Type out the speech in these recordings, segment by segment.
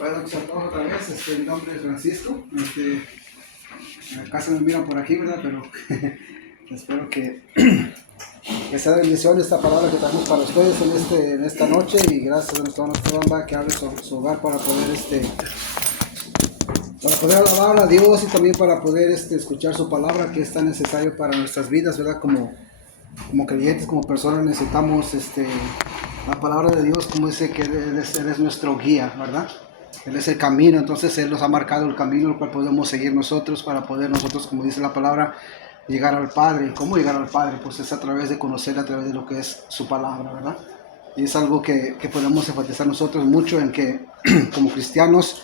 Buenas noches a todos otra vez. Mi nombre es Francisco. Casi me miran por aquí, ¿verdad? Pero espero que sea de bendición esta palabra que tenemos para ustedes en esta noche. Y gracias a nuestro banda que abre su hogar para poder alabar a Dios y también para poder escuchar su palabra, que es tan necesario para nuestras vidas, ¿verdad? Como creyentes, como personas, necesitamos la palabra de Dios, como dice que Él es nuestro guía, ¿verdad? Él es el camino, entonces Él nos ha marcado el camino el cual podemos seguir nosotros para poder nosotros, como dice la palabra, llegar al Padre. ¿Cómo llegar al Padre? Pues es a través de conocer, a través de lo que es su palabra, ¿verdad? Y es algo que podemos enfatizar nosotros mucho en que, como cristianos,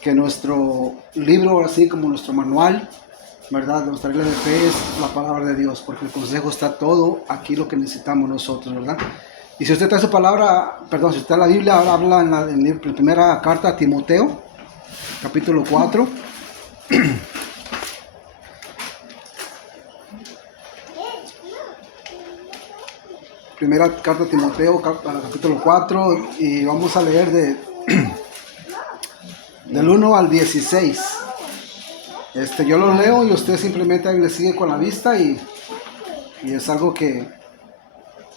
que nuestro libro, así como nuestro manual, ¿verdad? Nuestra regla de fe es la palabra de Dios, porque el consejo está todo aquí lo que necesitamos nosotros, ¿verdad? Y si usted trae su palabra, perdón, si usted la Biblia habla en la primera carta a Timoteo, capítulo 4. Primera carta a Timoteo, capítulo 4, y vamos a leer del 1 al 16. Yo lo leo y usted simplemente le sigue con la vista y es algo que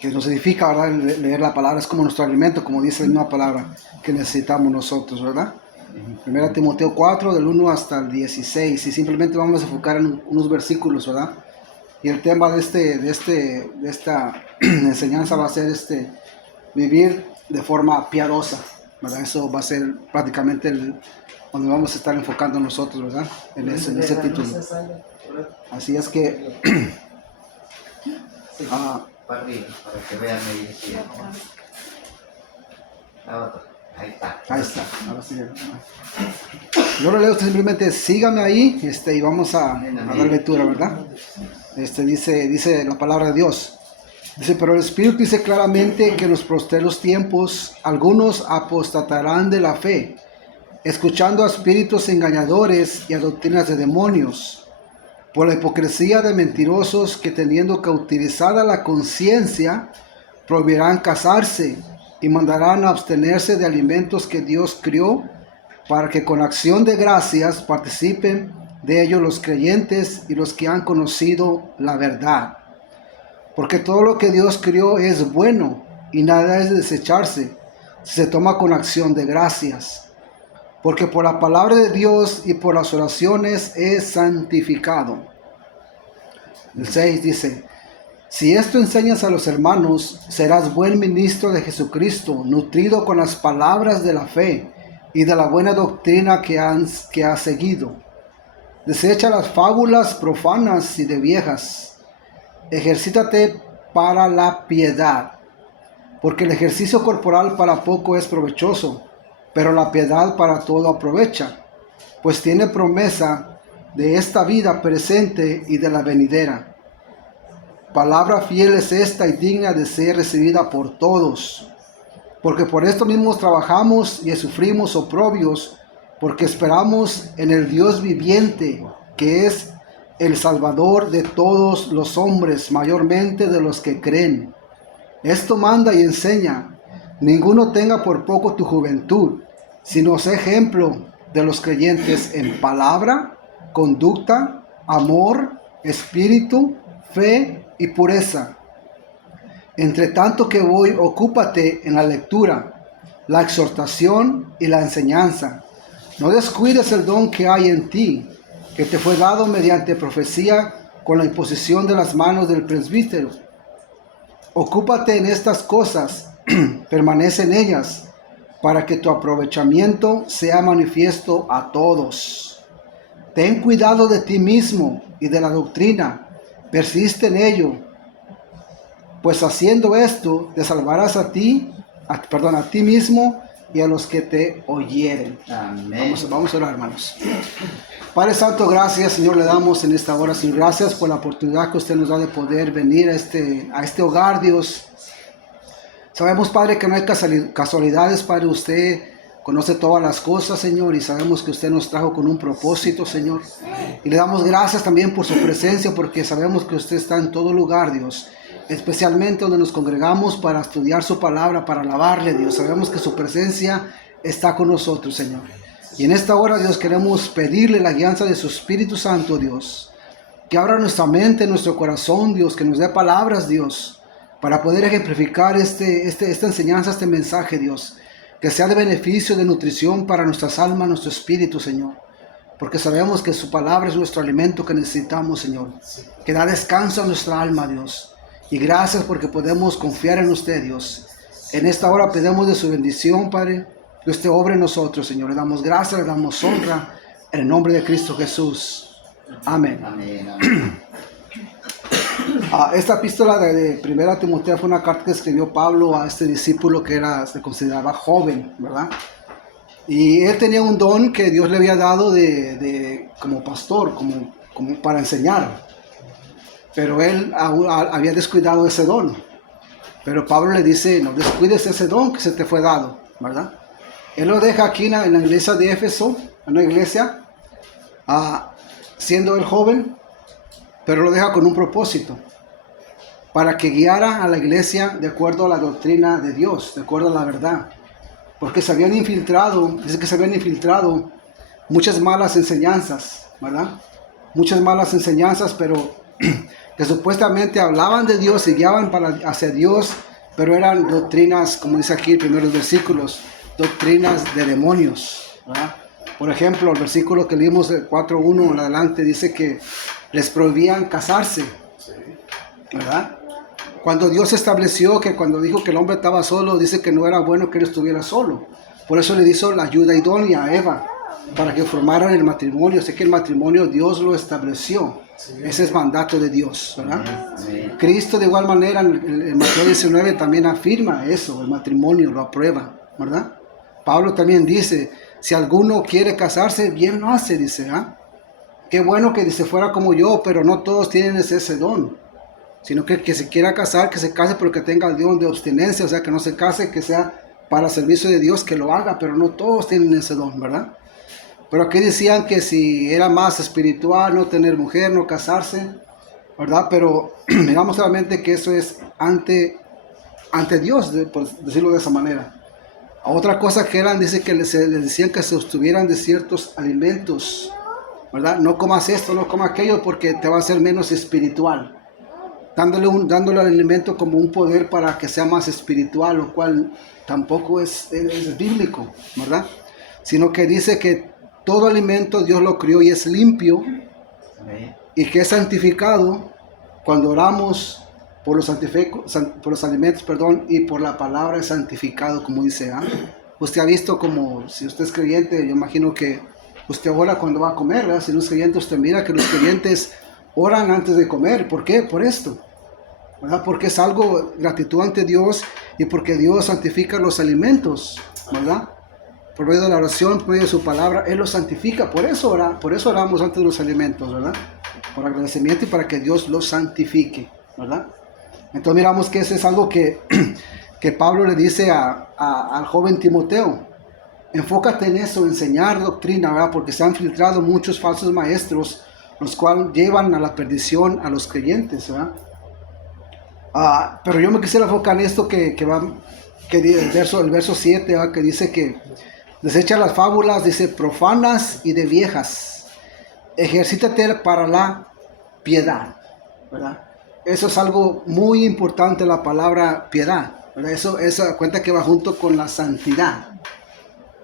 nos edifica, ¿verdad? Leer la palabra es como nuestro alimento, como dice la misma palabra que necesitamos nosotros, ¿verdad? Primera Timoteo 4, del 1 hasta el 16, y simplemente vamos a enfocar en unos versículos, ¿verdad? Y el tema de esta enseñanza va a ser vivir de forma piadosa, ¿verdad? Eso va a ser prácticamente donde vamos a estar enfocando nosotros, ¿verdad? En ese título. Así es que para arriba, para que vean ahí. Ahí está. Ahora sí. Yo lo leo, usted simplemente sígame ahí y vamos a dar lectura, ¿verdad? Dice la palabra de Dios. Dice, pero el Espíritu dice claramente que en los postreros tiempos algunos apostatarán de la fe, escuchando a espíritus engañadores y a doctrinas de demonios, por la hipocresía de mentirosos que, teniendo cauterizada la conciencia, prohibirán casarse y mandarán a abstenerse de alimentos que Dios crió, para que con acción de gracias participen de ellos los creyentes y los que han conocido la verdad. Porque todo lo que Dios crió es bueno y nada es de desecharse si se toma con acción de gracias. Porque por la palabra de Dios y por las oraciones es santificado. El 6 dice, si esto enseñas a los hermanos, serás buen ministro de Jesucristo, nutrido con las palabras de la fe y de la buena doctrina que has seguido. Desecha las fábulas profanas y de viejas. Ejercítate para la piedad, porque el ejercicio corporal para poco es provechoso, pero la piedad para todo aprovecha, pues tiene promesa de esta vida presente y de la venidera. Palabra fiel es esta y digna de ser recibida por todos, porque por esto mismos trabajamos y sufrimos oprobios, porque esperamos en el Dios viviente, que es el Salvador de todos los hombres, mayormente de los que creen. Esto manda y enseña: ninguno tenga por poco tu juventud, sino sé ejemplo de los creyentes en palabra, conducta, amor, espíritu, fe y pureza. Entre tanto que voy, ocúpate en la lectura, la exhortación y la enseñanza. No descuides el don que hay en ti, que te fue dado mediante profecía con la imposición de las manos del presbítero. Ocúpate en estas cosas, permanece en ellas, para que tu aprovechamiento sea manifiesto a todos. Ten cuidado de ti mismo y de la doctrina, persiste en ello, pues haciendo esto te salvarás a ti mismo y a los que te oyeren. Amén. Vamos a orar, hermanos. Padre Santo, gracias, Señor, le damos en esta hora, sin gracias por la oportunidad que usted nos da de poder venir a este hogar, Dios. Sabemos, Padre, que no hay casualidades, Padre. Usted conoce todas las cosas, Señor, y sabemos que usted nos trajo con un propósito, Señor. Y le damos gracias también por su presencia, porque sabemos que usted está en todo lugar, Dios, especialmente donde nos congregamos para estudiar su palabra, para alabarle, Dios. Sabemos que su presencia está con nosotros, Señor. Y en esta hora, Dios, queremos pedirle la guianza de su Espíritu Santo, Dios. Que abra nuestra mente, nuestro corazón, Dios, que nos dé palabras, Dios, para poder ejemplificar esta enseñanza, este mensaje, Dios. Que sea de beneficio, de nutrición para nuestras almas, nuestro espíritu, Señor. Porque sabemos que su palabra es nuestro alimento que necesitamos, Señor. Que da descanso a nuestra alma, Dios. Y gracias porque podemos confiar en usted, Dios. En esta hora pedimos de su bendición, Padre, que usted obre en nosotros, Señor. Le damos gracias, le damos honra en el nombre de Cristo Jesús. Amén. Amén, amén. Esta epístola de 1 Timoteo fue una carta que escribió Pablo a este discípulo que se consideraba joven, ¿verdad? Y él tenía un don que Dios le había dado como pastor, como para enseñar. Pero él había descuidado ese don. Pero Pablo le dice, no descuides ese don que se te fue dado, ¿verdad? Él lo deja aquí en la iglesia de Éfeso, en una iglesia, siendo él joven, pero lo deja con un propósito, para que guiara a la iglesia de acuerdo a la doctrina de Dios, de acuerdo a la verdad. Porque se habían infiltrado, dice que se habían infiltrado muchas malas enseñanzas, ¿verdad? Muchas malas enseñanzas, pero que supuestamente hablaban de Dios y guiaban hacia Dios, pero eran doctrinas, como dice aquí en primeros versículos, doctrinas de demonios, ¿verdad? Por ejemplo, el versículo que leímos de 4:1 en adelante dice que les prohibían casarse, ¿verdad? Cuando Dios estableció que cuando dijo que el hombre estaba solo, dice que no era bueno que él estuviera solo. Por eso le hizo la ayuda idónea a Eva, para que formaran el matrimonio. Sé que el matrimonio Dios lo estableció. Ese es mandato de Dios, ¿verdad? Amén. Cristo de igual manera en Mateo 19 también afirma eso, el matrimonio lo aprueba, ¿verdad? Pablo también dice, si alguno quiere casarse, bien lo hace, dice, ¿ah? Qué bueno que dice fuera como yo, pero no todos tienen ese don. Sino que se quiera casar, que se case, pero que tenga el don de abstinencia, o sea, que no se case, que sea para el servicio de Dios, que lo haga, pero no todos tienen ese don, ¿verdad? Pero aquí decían que si era más espiritual, no tener mujer, no casarse, ¿verdad? Pero miramos realmente que eso es ante Dios, por decirlo de esa manera. Otra cosa que eran, dice que les decían que se abstuvieran de ciertos alimentos, ¿verdad? No comas esto, no comas aquello, porque te va a hacer menos espiritual. Dándole al alimento como un poder para que sea más espiritual, lo cual tampoco es bíblico, ¿verdad? Sino que dice que todo alimento Dios lo crió y es limpio, Amén. y que es santificado cuando oramos por los alimentos, y por la palabra es santificado, como dice. Usted ha visto como, si usted es creyente, yo imagino que usted ora cuando va a comer, ¿verdad? Si no es creyente, usted mira que los creyentes oran antes de comer. ¿Por qué? Por esto, ¿verdad? Porque es algo gratitud ante Dios y porque Dios santifica los alimentos, ¿verdad? Por medio de la oración, por medio de su palabra, Él los santifica. Por eso oramos antes de los alimentos, ¿verdad? Por agradecimiento y para que Dios los santifique, ¿verdad? Entonces miramos que ese es algo que Pablo le dice al joven Timoteo. Enfócate en eso, enseñar doctrina, ¿verdad? Porque se han filtrado muchos falsos maestros, los cuales llevan a la perdición a los creyentes, ¿verdad? Pero yo me quisiera enfocar en esto el verso 7, ¿verdad? Que dice que desecha las fábulas, dice, profanas y de viejas. Ejercítate para la piedad, ¿verdad? Eso es algo muy importante, la palabra piedad, ¿verdad? Eso cuenta que va junto con la santidad.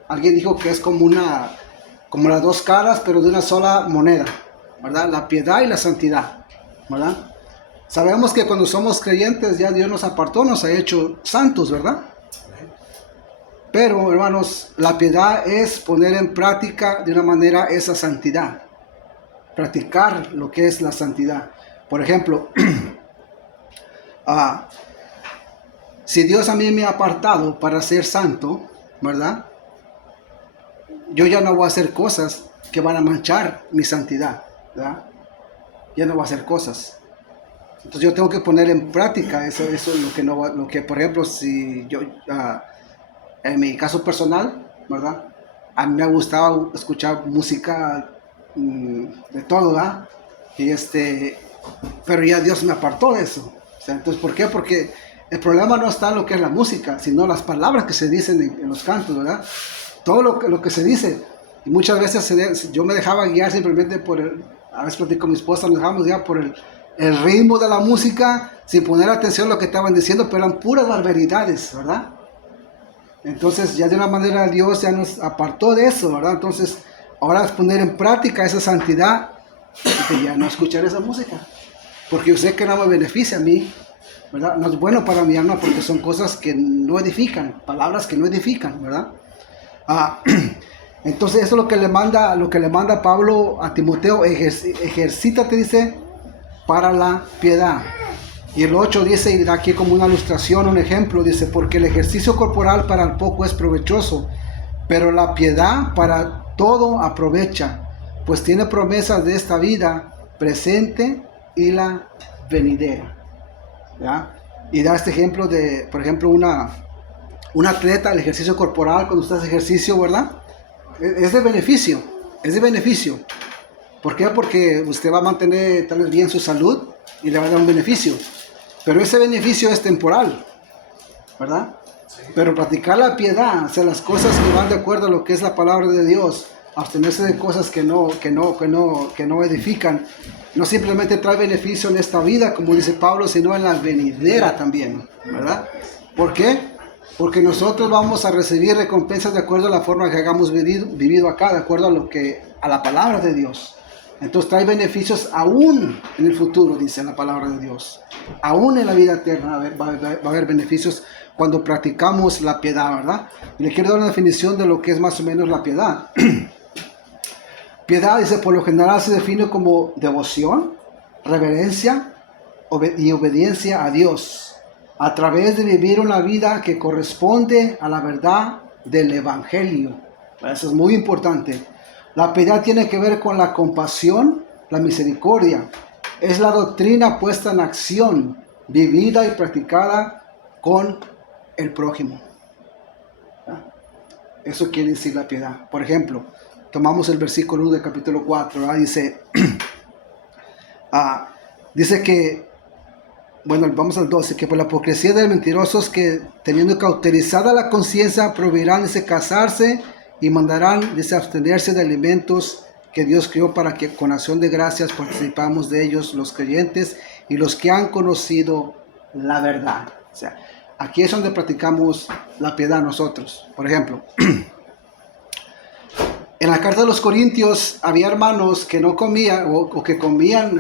Alguien dijo que es como las dos caras, pero de una sola moneda, ¿verdad? La piedad y la santidad, ¿verdad? Sabemos que cuando somos creyentes ya Dios nos apartó, nos ha hecho santos, ¿verdad? Pero, hermanos, la piedad es poner en práctica de una manera esa santidad. Practicar lo que es la santidad. Por ejemplo, si Dios a mí me ha apartado para ser santo, ¿verdad? Yo ya no voy a hacer cosas que van a manchar mi santidad, ¿verdad? Ya no voy a hacer cosas. Entonces yo tengo que poner en práctica eso es lo que por ejemplo, si yo... en mi caso personal, ¿verdad? A mí me ha gustado escuchar música de todo, ¿verdad? Pero ya Dios me apartó de eso. O sea, entonces, ¿por qué? Porque el problema no está en lo que es la música, sino las palabras que se dicen en los cantos, ¿verdad? Todo lo que se dice. Y muchas veces yo me dejaba guiar simplemente a veces platico con mi esposa, nos dejamos guiar por el ritmo de la música, sin poner atención a lo que estaban diciendo, pero eran puras barbaridades, ¿verdad? Entonces ya de una manera Dios ya nos apartó de eso, ¿verdad? Entonces ahora es poner en práctica esa santidad y ya no escuchar esa música, porque yo sé que no me beneficia a mí, ¿verdad? No es bueno para mi alma porque son cosas que no edifican, palabras que no edifican, ¿verdad? Entonces eso es lo que le manda Pablo a Timoteo, ejercítate, dice, para la piedad. Y el 8 dice, y da aquí como una ilustración, un ejemplo, dice, porque el ejercicio corporal para el poco es provechoso, pero la piedad para todo aprovecha, pues tiene promesas de esta vida presente y la venidera. ¿Ya? Y da este ejemplo de, por ejemplo, un atleta, el ejercicio corporal, cuando usted hace ejercicio, ¿verdad? Es de beneficio, es de beneficio. ¿Por qué? Porque usted va a mantener tal vez bien su salud y le va a dar un beneficio. Pero ese beneficio es temporal, ¿verdad? Sí. Pero practicar la piedad, o sea, las cosas que van de acuerdo a lo que es la palabra de Dios, abstenerse de cosas que no edifican, no simplemente trae beneficio en esta vida, como dice Pablo, sino en la venidera también, ¿verdad? ¿Por qué? Porque nosotros vamos a recibir recompensas de acuerdo a la forma que hayamos vivido acá, de acuerdo a la palabra de Dios. Entonces trae beneficios aún en el futuro, dice la palabra de Dios. Aún en la vida eterna va a haber beneficios cuando practicamos la piedad, ¿verdad? Y le quiero dar una definición de lo que es más o menos la piedad. Piedad, dice, por lo general se define como devoción, reverencia y obediencia a Dios, a través de vivir una vida que corresponde a la verdad del Evangelio. Eso es muy importante. La piedad tiene que ver con la compasión, la misericordia. Es la doctrina puesta en acción, vivida y practicada con el prójimo. Eso quiere decir la piedad. Por ejemplo, tomamos el versículo 1 del capítulo 4, ¿verdad? Dice que, bueno, vamos al 12, que por la hipocresía de los mentirosos que teniendo cauterizada la conciencia prohibirán, dice, casarse y mandarán, dice, abstenerse de alimentos que Dios creó para que con acción de gracias participamos de ellos los creyentes y los que han conocido la verdad. O sea, aquí es donde practicamos la piedad nosotros. Por ejemplo, en la carta de los Corintios había hermanos que no comían o que comían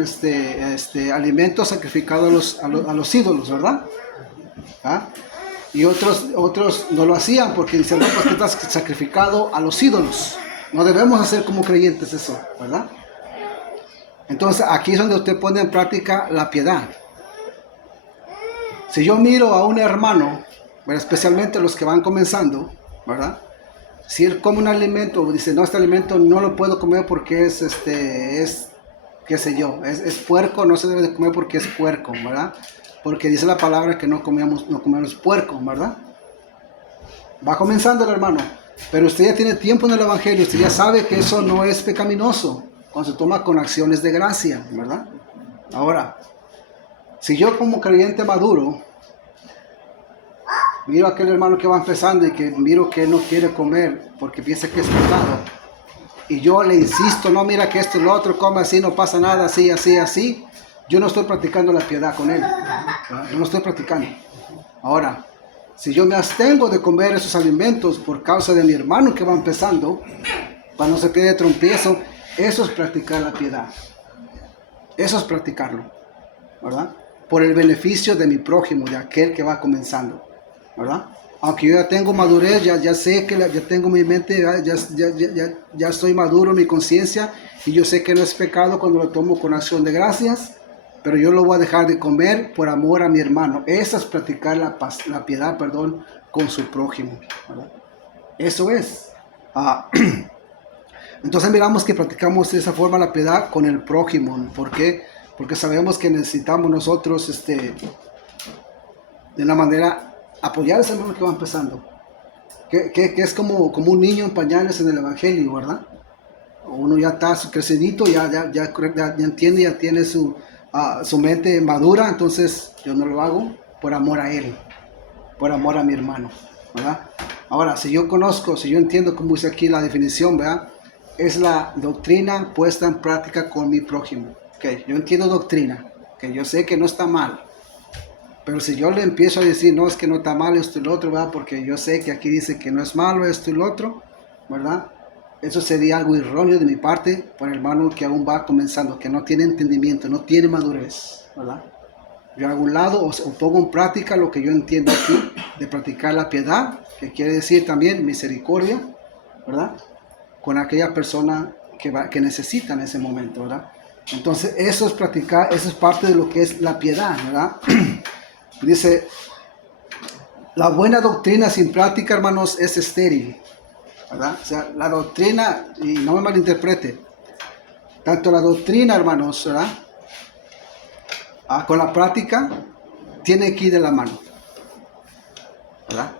alimentos sacrificados a los ídolos, ¿verdad? ¿Ah? Y otros no lo hacían porque dicen, no, pues que estás sacrificado a los ídolos. No debemos hacer como creyentes eso, ¿verdad? Entonces aquí es donde usted pone en práctica la piedad. Si yo miro a un hermano, bueno, especialmente los que van comenzando, ¿verdad? Si él come un alimento, dice, no, este alimento no lo puedo comer porque qué sé yo, es puerco, no se debe de comer porque es puerco, ¿verdad? Porque dice la palabra que no comemos puerco, ¿verdad? Va comenzando el hermano, pero usted ya tiene tiempo en el evangelio, usted ya sabe que eso no es pecaminoso, cuando se toma con acciones de gracia, ¿verdad? Ahora, si yo como creyente maduro, miro a aquel hermano que va empezando y que miro que no quiere comer porque piensa que es pecado, y yo le insisto, no, mira que esto y lo otro, come así, no pasa nada, así, yo no estoy practicando la piedad con él, yo no estoy practicando. Ahora, si yo me abstengo de comer esos alimentos por causa de mi hermano que va empezando, para no se quede trompiezo, eso es practicar la piedad. Eso es practicarlo, ¿verdad? Por el beneficio de mi prójimo, de aquel que va comenzando, ¿verdad? Aunque yo ya tengo madurez, ya sé que ya tengo mi mente, ya estoy maduro en mi conciencia y yo sé que no es pecado cuando lo tomo con acción de gracias, pero yo lo voy a dejar de comer por amor a mi hermano. Esa es practicar la piedad, con su prójimo, ¿verdad? Eso es. Entonces miramos que practicamos de esa forma la piedad con el prójimo. ¿Por qué? Porque sabemos que necesitamos nosotros de una manera apoyar a ese hermano que va empezando. Que es como un niño en pañales en el evangelio, ¿verdad? Uno ya está crecidito, ya entiende, ya tiene su mente madura, entonces yo no lo hago por amor a él, por amor a mi hermano, ¿verdad? Ahora, si yo entiendo como dice aquí la definición, ¿verdad? es la doctrina puesta en práctica con mi prójimo. Okay, yo entiendo doctrina, que yo sé que no está mal. Pero si yo le empiezo a decir, no, es que no está mal esto y lo otro, ¿verdad? Porque yo sé que aquí dice que no es malo esto y lo otro, ¿verdad? Eso sería algo erróneo de mi parte para el hermano que aún va comenzando, que no tiene entendimiento, no tiene madurez, ¿verdad? Yo hago un lado o pongo en práctica lo que yo entiendo aquí, de practicar la piedad, que quiere decir también misericordia, ¿verdad? Con aquella persona que necesita en ese momento, ¿verdad? Entonces eso es practicar, eso es parte de lo que es la piedad, ¿verdad? Dice, la buena doctrina sin práctica, hermanos, es estéril, ¿verdad? O sea, la doctrina, y no me malinterprete, tanto la doctrina, hermanos, ¿verdad? Con la práctica, tiene que ir de la mano, ¿verdad?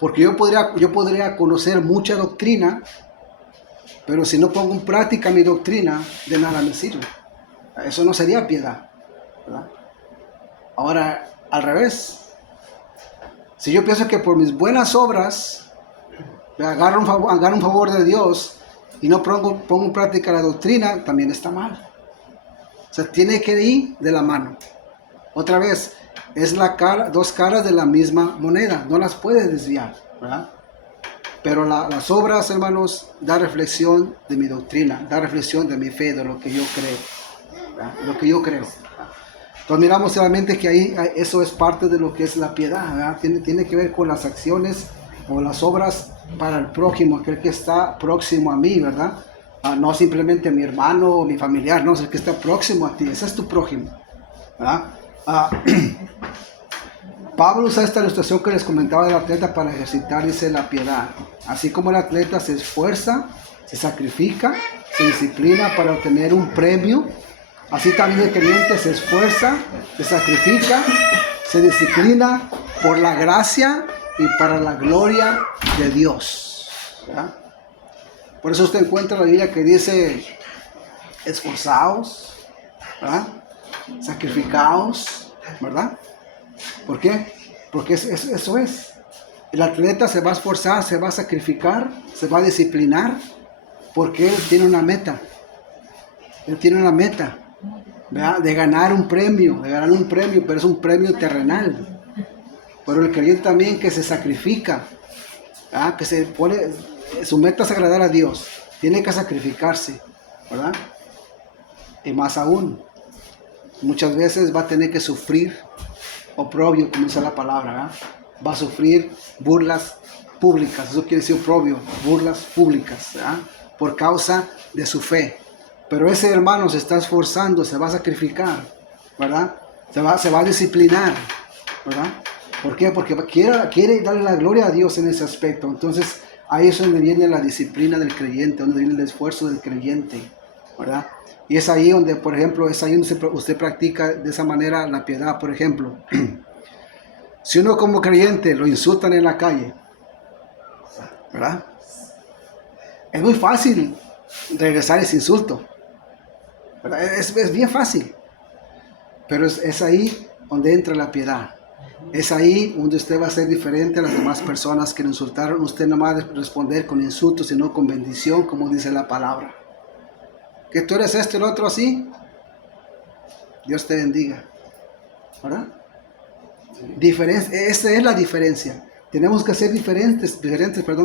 Porque yo podría conocer mucha doctrina, pero si no pongo en práctica mi doctrina, de nada me sirve. Eso no sería piedad, ¿verdad? Ahora, al revés. Si yo pienso que por mis buenas obras me agarro un favor de Dios y no pongo en práctica la doctrina, también está mal. O sea, tiene que ir de la mano. Otra vez, es dos caras de la misma moneda. No las puedes desviar, ¿verdad? Pero las obras, hermanos, da reflexión de mi doctrina, da reflexión de mi fe, de lo que yo creo, ¿verdad? Lo que yo creo. Entonces miramos realmente que ahí eso es parte de lo que es la piedad, ¿verdad? Tiene que ver con las acciones o las obras para el prójimo, aquel que está próximo a mí, ¿verdad? No simplemente mi hermano o mi familiar, no, es el que está próximo a ti, ese es tu prójimo, ¿verdad? Pablo usa esta ilustración que les comentaba del atleta para ejercitar, dice, la piedad. Así como el atleta se esfuerza, se sacrifica, se disciplina para obtener un premio, así también el creyente se esfuerza, se sacrifica, se disciplina por la gracia y para la gloria de Dios, ¿verdad? Por eso usted encuentra la Biblia que dice, esforzaos, ¿verdad? Sacrificaos, ¿verdad? ¿Por qué? Porque eso es. El atleta se va a esforzar, se va a sacrificar, se va a disciplinar, porque él tiene una meta. Él tiene una meta, ¿verdad? De ganar un premio, pero es un premio terrenal. Pero el creyente también que se sacrifica, ¿verdad? Que se pone, su meta es agradar a Dios, tiene que sacrificarse, ¿verdad? Y más aún, muchas veces va a tener que sufrir oprobio, como dice la palabra, ¿verdad? Va a sufrir burlas públicas, eso quiere decir oprobio, burlas públicas, ¿verdad? Por causa de su fe. Pero ese hermano se está esforzando, se va a sacrificar, ¿verdad? Se va a disciplinar, ¿verdad? ¿Por qué? Porque quiere darle la gloria a Dios en ese aspecto. Entonces, ahí es donde viene la disciplina del creyente, donde viene el esfuerzo del creyente, ¿verdad? Y es ahí donde, por ejemplo, es ahí donde usted practica de esa manera la piedad. Por ejemplo, si uno como creyente lo insultan en la calle, ¿verdad? Es muy fácil regresar ese insulto, ¿verdad? Es bien fácil, pero es ahí donde entra la piedad. Es ahí donde usted va a ser diferente a las demás personas que lo insultaron. Usted no va a responder con insultos, sino con bendición, como dice la palabra. Que tú eres esto y lo otro así, Dios te bendiga, ¿verdad? Esa es la diferencia. Tenemos que ser diferentes,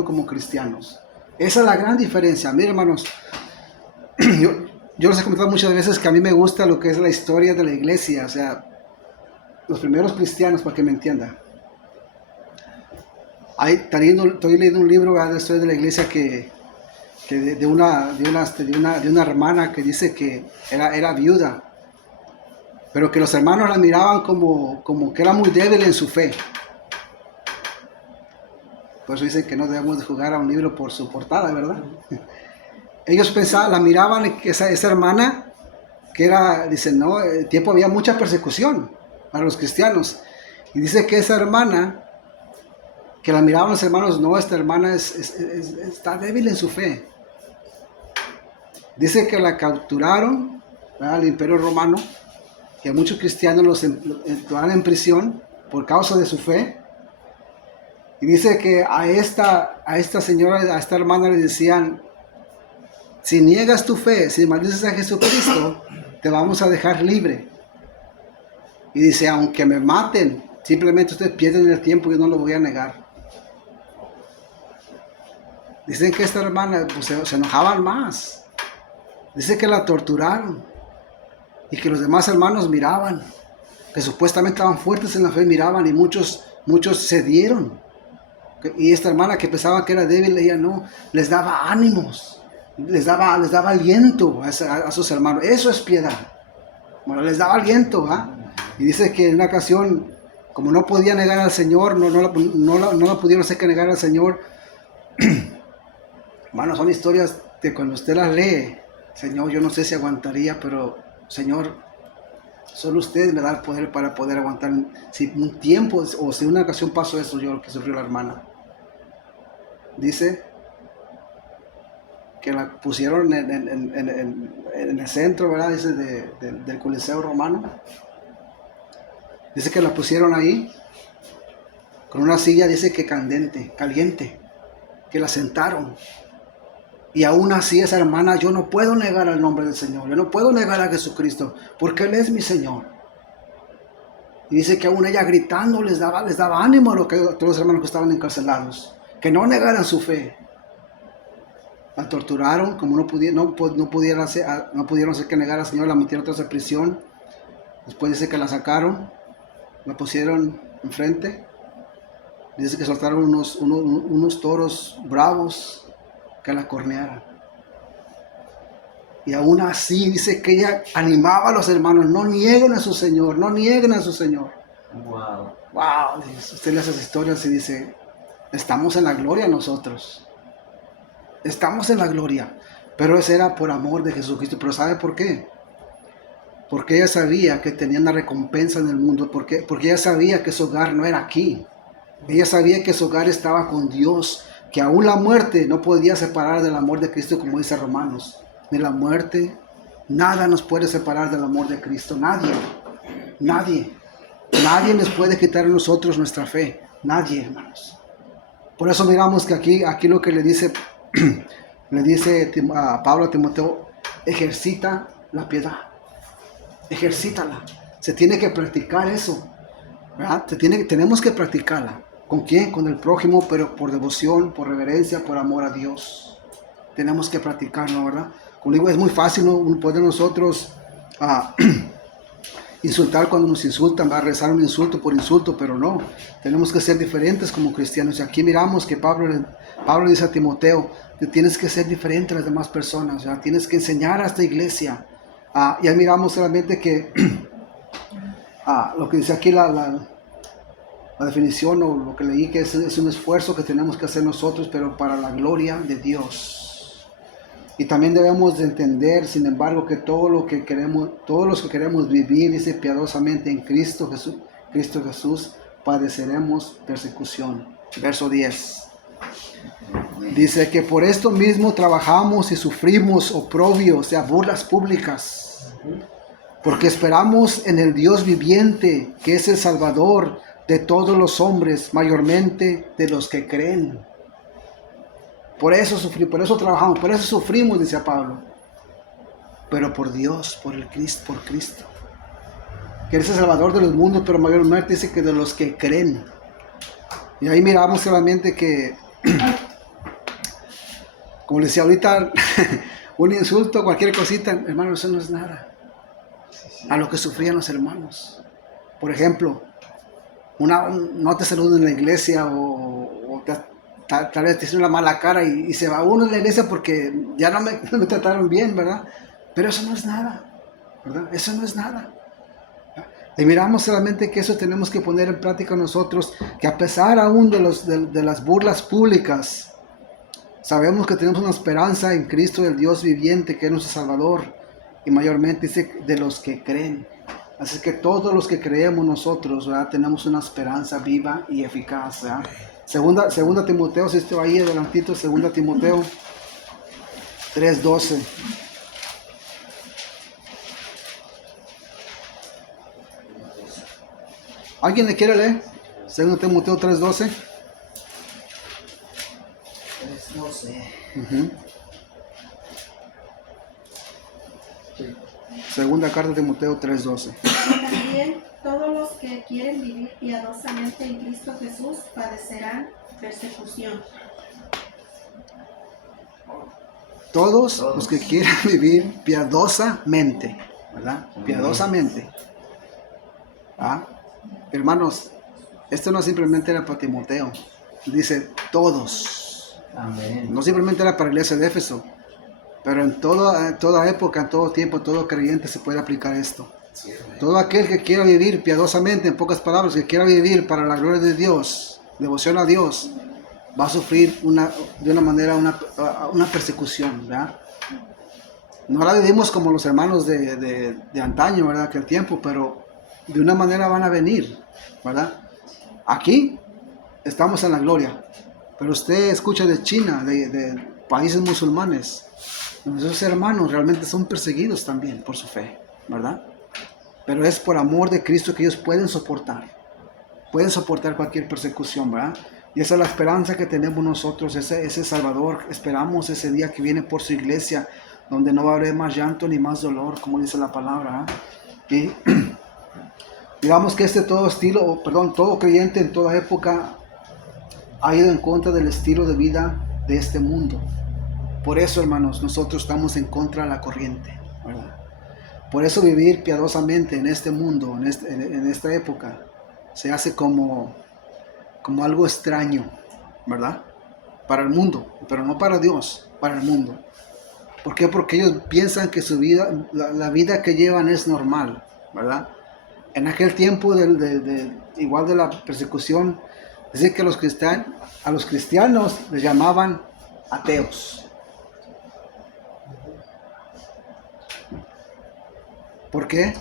como cristianos. Esa es la gran diferencia. Miren, hermanos, yo les he comentado muchas veces que a mí me gusta lo que es la historia de la iglesia, o sea, los primeros cristianos, para que me entiendan. Estoy leyendo un libro de la historia de la iglesia que de una hermana que dice que era viuda, pero que los hermanos la miraban como que era muy débil en su fe. Por eso dicen que no debemos de jugar a un libro por su portada, ¿verdad? Ellos pensaban, la miraban, que esa hermana, que dicen, no, el tiempo había mucha persecución para los cristianos. Y dice que esa hermana, que la miraban los hermanos, no, esta hermana está débil en su fe. Dice que la capturaron al Imperio Romano, que a muchos cristianos los entraron en prisión por causa de su fe. Y dice que a esta señora, a esta hermana le decían, si niegas tu fe, si maldices a Jesucristo, te vamos a dejar libre. Y dice, aunque me maten, simplemente ustedes pierden el tiempo, yo no lo voy a negar. Dicen que esta hermana pues, se enojaban más. Dice que la torturaron y que los demás hermanos miraban, que supuestamente estaban fuertes en la fe, miraban y muchos cedieron. Y esta hermana que pensaba que era débil, ella no, les daba ánimos, les daba aliento a sus hermanos. Eso es piedad. Bueno, les daba aliento, ¿ah? Y dice que en una ocasión, como no podía negar al Señor, no la pudieron hacer que negar al Señor. Bueno, son historias de cuando usted las lee. Señor, yo no sé si aguantaría, pero Señor, solo usted me da el poder para poder aguantar. Si un tiempo o si una ocasión pasó eso, yo lo que sufrió la hermana. Dice que la pusieron en el centro, ¿verdad? Dice del Coliseo Romano. Dice que la pusieron ahí con una silla, dice que caliente, que la sentaron. Y aún así esa hermana, yo no puedo negar al nombre del Señor, yo no puedo negar a Jesucristo, porque Él es mi Señor. Y dice que aún ella gritando les daba ánimo a todos los hermanos que estaban encarcelados, que no negaran su fe. La torturaron, como no pudieron hacer que negara al Señor, la metieron otra vez en prisión. Después dice que la sacaron, la pusieron enfrente. Dice que soltaron unos toros bravos que la cornearan. Y aún así dice que ella animaba a los hermanos, no nieguen a su Señor, no nieguen a su Señor. Wow. Wow, usted lee esas historias y dice, estamos en la gloria nosotros. Estamos en la gloria. Pero eso era por amor de Jesucristo. Pero ¿sabe por qué? Porque ella sabía que tenía una recompensa en el mundo. Porque ella sabía que su hogar no era aquí. Ella sabía que su hogar estaba con Dios. Que aún la muerte no podía separar del amor de Cristo, como dice Romanos. De la muerte, nada nos puede separar del amor de Cristo. Nadie nos puede quitar a nosotros nuestra fe. Nadie, hermanos. Por eso miramos que aquí lo que le dice a Pablo a Timoteo, ejercita la piedad. Ejercítala. Se tiene que practicar eso, ¿verdad? Tenemos que practicarla. ¿Con quién? Con el prójimo, pero por devoción, por reverencia, por amor a Dios. Tenemos que practicarlo, ¿verdad? Como digo, es muy fácil, ¿no? Poder nosotros insultar cuando nos insultan, va a rezar un insulto por insulto, pero no. Tenemos que ser diferentes como cristianos. Y aquí miramos que Pablo dice a Timoteo, que tienes que ser diferente a las demás personas, ¿verdad? Tienes que enseñar a esta iglesia. Y ahí miramos solamente que lo que dice aquí la definición o lo que leí, que es un esfuerzo que tenemos que hacer nosotros, pero para la gloria de Dios. Y también debemos de entender, sin embargo, que todos los que queremos vivir, dice, piadosamente en Cristo Jesús, padeceremos persecución. Verso 10. Dice que por esto mismo trabajamos y sufrimos oprobio, o sea, burlas públicas, porque esperamos en el Dios viviente, que es el Salvador de todos los hombres, mayormente de los que creen. Por eso trabajamos, por eso sufrimos, dice Pablo. Pero por Dios, por Cristo. Que es el Salvador de los mundos, pero mayormente dice que de los que creen. Y ahí miramos solamente que, como les decía ahorita, un insulto, cualquier cosita, hermano, eso no es nada. A lo que sufrían los hermanos. Por ejemplo, no te saluden en la iglesia o tal vez te hicieron una mala cara y se va uno en la iglesia porque ya no me trataron bien, ¿verdad? Pero eso no es nada, ¿verdad? Eso no es nada. Y miramos solamente que eso tenemos que poner en práctica nosotros, que a pesar aún de las burlas públicas, sabemos que tenemos una esperanza en Cristo, el Dios viviente, que es nuestro Salvador, y mayormente dice de los que creen. Así que todos los que creemos nosotros, ¿verdad? Tenemos una esperanza viva y eficaz, ¿verdad? Segunda Timoteo, si estoy ahí adelantito, 2 Timoteo 3:12. ¿Alguien le quiere leer? 2 Timoteo 3:12. Ujú. Segunda carta de Timoteo 3:12. También todos los que quieren vivir piadosamente en Cristo Jesús padecerán persecución. Todos los que quieran vivir piadosamente, ¿verdad? Piadosamente. ¿Ah? Hermanos, esto no simplemente era para Timoteo, dice todos. Amén. No simplemente era para la iglesia de Éfeso, pero en toda época, en todo tiempo, todo creyente se puede aplicar esto. Todo aquel que quiera vivir piadosamente, en pocas palabras, que quiera vivir para la gloria de Dios, devoción a Dios, va a sufrir de una manera una persecución, ¿verdad? No la vivimos como los hermanos de antaño, ¿verdad? Aquel tiempo, pero de una manera van a venir, ¿verdad? Aquí estamos en la gloria, pero usted escucha de China, de países musulmanes, nuestros hermanos realmente son perseguidos también por su fe, ¿verdad? Pero es por amor de Cristo que ellos pueden soportar cualquier persecución, ¿verdad? Y esa es la esperanza que tenemos nosotros, ese Salvador. Esperamos ese día que viene por su iglesia, donde no va a haber más llanto ni más dolor, como dice la palabra, ¿eh? Y digamos que todo creyente en toda época ha ido en contra del estilo de vida de este mundo. Por eso, hermanos, nosotros estamos en contra de la corriente, ¿verdad? Por eso vivir piadosamente en este mundo, en esta época, se hace como algo extraño, ¿verdad? Para el mundo, pero no para Dios, para el mundo. ¿Por qué? Porque ellos piensan que su vida, la vida que llevan es normal, ¿verdad? En aquel tiempo igual de la persecución, dice que a los cristianos les llamaban ateos. ¿Por qué?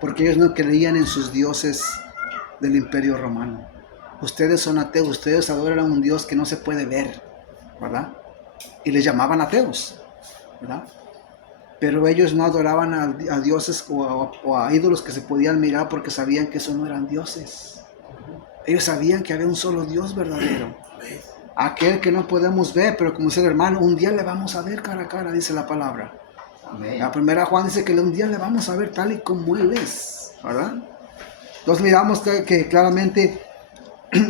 Porque ellos no creían en sus dioses del Imperio Romano. Ustedes son ateos, ustedes adoran a un Dios que no se puede ver, ¿verdad? Y les llamaban ateos, ¿verdad? Pero ellos no adoraban a dioses o a ídolos que se podían mirar porque sabían que eso no eran dioses. Ellos sabían que había un solo Dios verdadero, aquel que no podemos ver, pero como dice el hermano, un día le vamos a ver cara a cara, dice la palabra. Amén. La primera Juan dice que un día le vamos a ver tal y como Él es, ¿verdad? Entonces miramos que claramente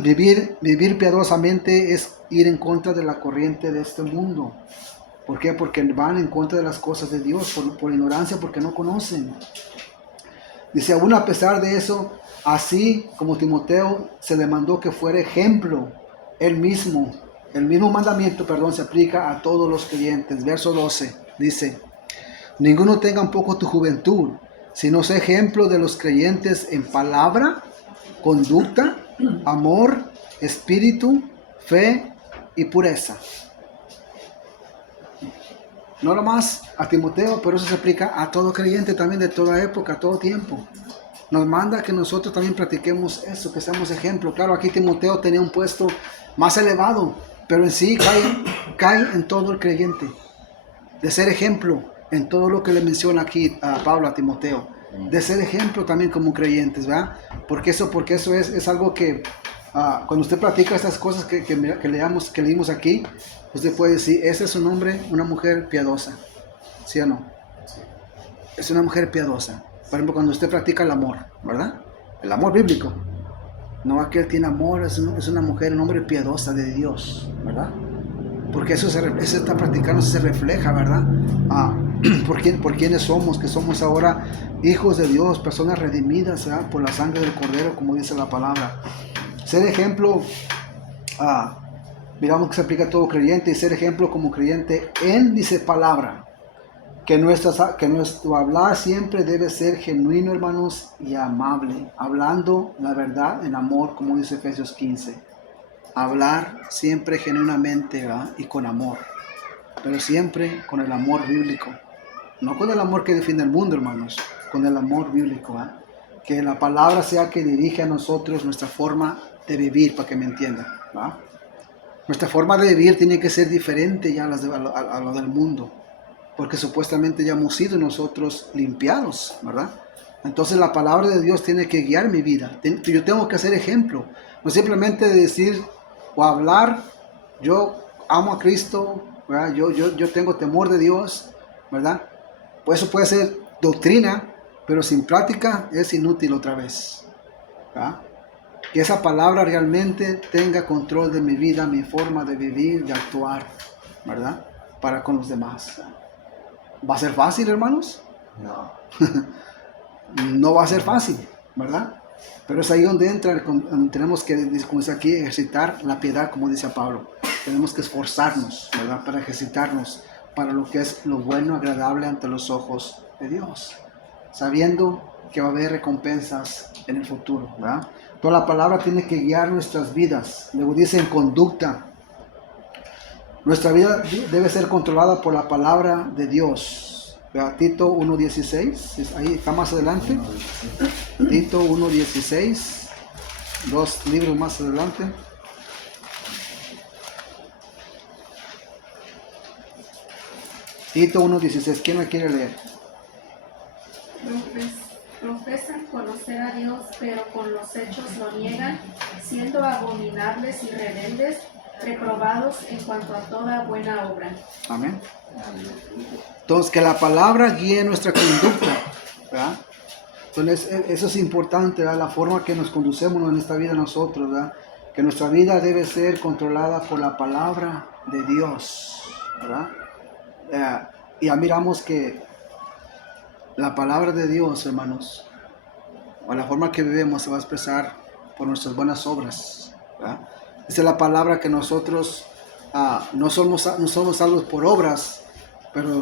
vivir piadosamente es ir en contra de la corriente de este mundo. ¿Por qué? Porque van en contra de las cosas de Dios, por ignorancia, porque no conocen. Dice, aún a pesar de eso, así como Timoteo se le mandó que fuera ejemplo, el mismo mandamiento, se aplica a todos los creyentes. Verso 12 dice, ninguno tenga un poco tu juventud, sino sea ejemplo de los creyentes en palabra, conducta, amor, espíritu, fe y pureza. No nomás a Timoteo, pero eso se aplica a todo creyente también de toda época, todo tiempo. Nos manda que nosotros también practiquemos eso, que seamos ejemplo. Claro, aquí Timoteo tenía un puesto más elevado, pero en sí cae en todo el creyente. De ser ejemplo en todo lo que le menciona aquí a Pablo, a Timoteo. De ser ejemplo también como creyentes, ¿verdad? Porque eso es algo que cuando usted practica estas cosas que leímos aquí, usted puede decir, ese es un hombre, una mujer piadosa, ¿sí o no? Es una mujer piadosa. Por ejemplo, cuando usted practica el amor, ¿verdad? El amor bíblico. No aquel tiene amor, es una mujer, un hombre piadosa de Dios, ¿verdad? Porque eso está practicando, se refleja, ¿verdad? Por quiénes somos, que somos ahora hijos de Dios, personas redimidas, ¿verdad? Por la sangre del Cordero, como dice la palabra. Ser ejemplo, digamos que se aplica a todo creyente, y ser ejemplo como creyente dice palabra, que nuestro hablar siempre debe ser genuino, hermanos, y amable, hablando la verdad en amor, como dice Efesios 15. Hablar siempre genuinamente, ¿verdad? Y con amor, pero siempre con el amor bíblico, no con el amor que defiende el mundo, hermanos, con el amor bíblico, ¿verdad? Que la palabra sea que dirige a nosotros nuestra forma de vivir, para que me entiendan, ¿verdad? Nuestra forma de vivir tiene que ser diferente ya a lo del mundo, porque supuestamente ya hemos sido nosotros limpiados, ¿verdad? Entonces la palabra de Dios tiene que guiar mi vida. Yo tengo que ser ejemplo, no simplemente decir o hablar, yo amo a Cristo, ¿verdad? Yo tengo temor de Dios, ¿verdad? Pues eso puede ser doctrina, pero sin práctica es inútil otra vez, ¿verdad? Que esa palabra realmente tenga control de mi vida, mi forma de vivir, de actuar, ¿verdad? Para con los demás. ¿Va a ser fácil, hermanos? No. No va a ser fácil, ¿verdad? Pero es ahí donde entra, donde tenemos que, como dice aquí, ejercitar la piedad, como dice Pablo. Tenemos que esforzarnos, ¿verdad? Para ejercitarnos, para lo que es lo bueno, agradable ante los ojos de Dios, sabiendo que va a haber recompensas en el futuro, ¿verdad? Toda la palabra tiene que guiar nuestras vidas. Luego dice en conducta. Nuestra vida debe ser controlada por la palabra de Dios. ¿Verdad? Tito 1.16, ahí está más adelante. Tito 1.16, 2 libros más adelante. Tito 1.16, ¿quién la quiere leer? Profesan conocer a Dios, pero con los hechos lo niegan, siendo abominables y rebeldes, reprobados en cuanto a toda buena obra. Amén. Entonces, que la palabra guíe nuestra conducta, ¿verdad? Entonces, eso es importante, ¿verdad? La forma que nos conducemos en esta vida nosotros, ¿verdad? Que nuestra vida debe ser controlada por la palabra de Dios, ¿verdad? Y ya miramos que la palabra de Dios, hermanos, o la forma que vivimos se va a expresar por nuestras buenas obras, ¿verdad? Esa es la palabra que nosotros no somos salvos por obras, pero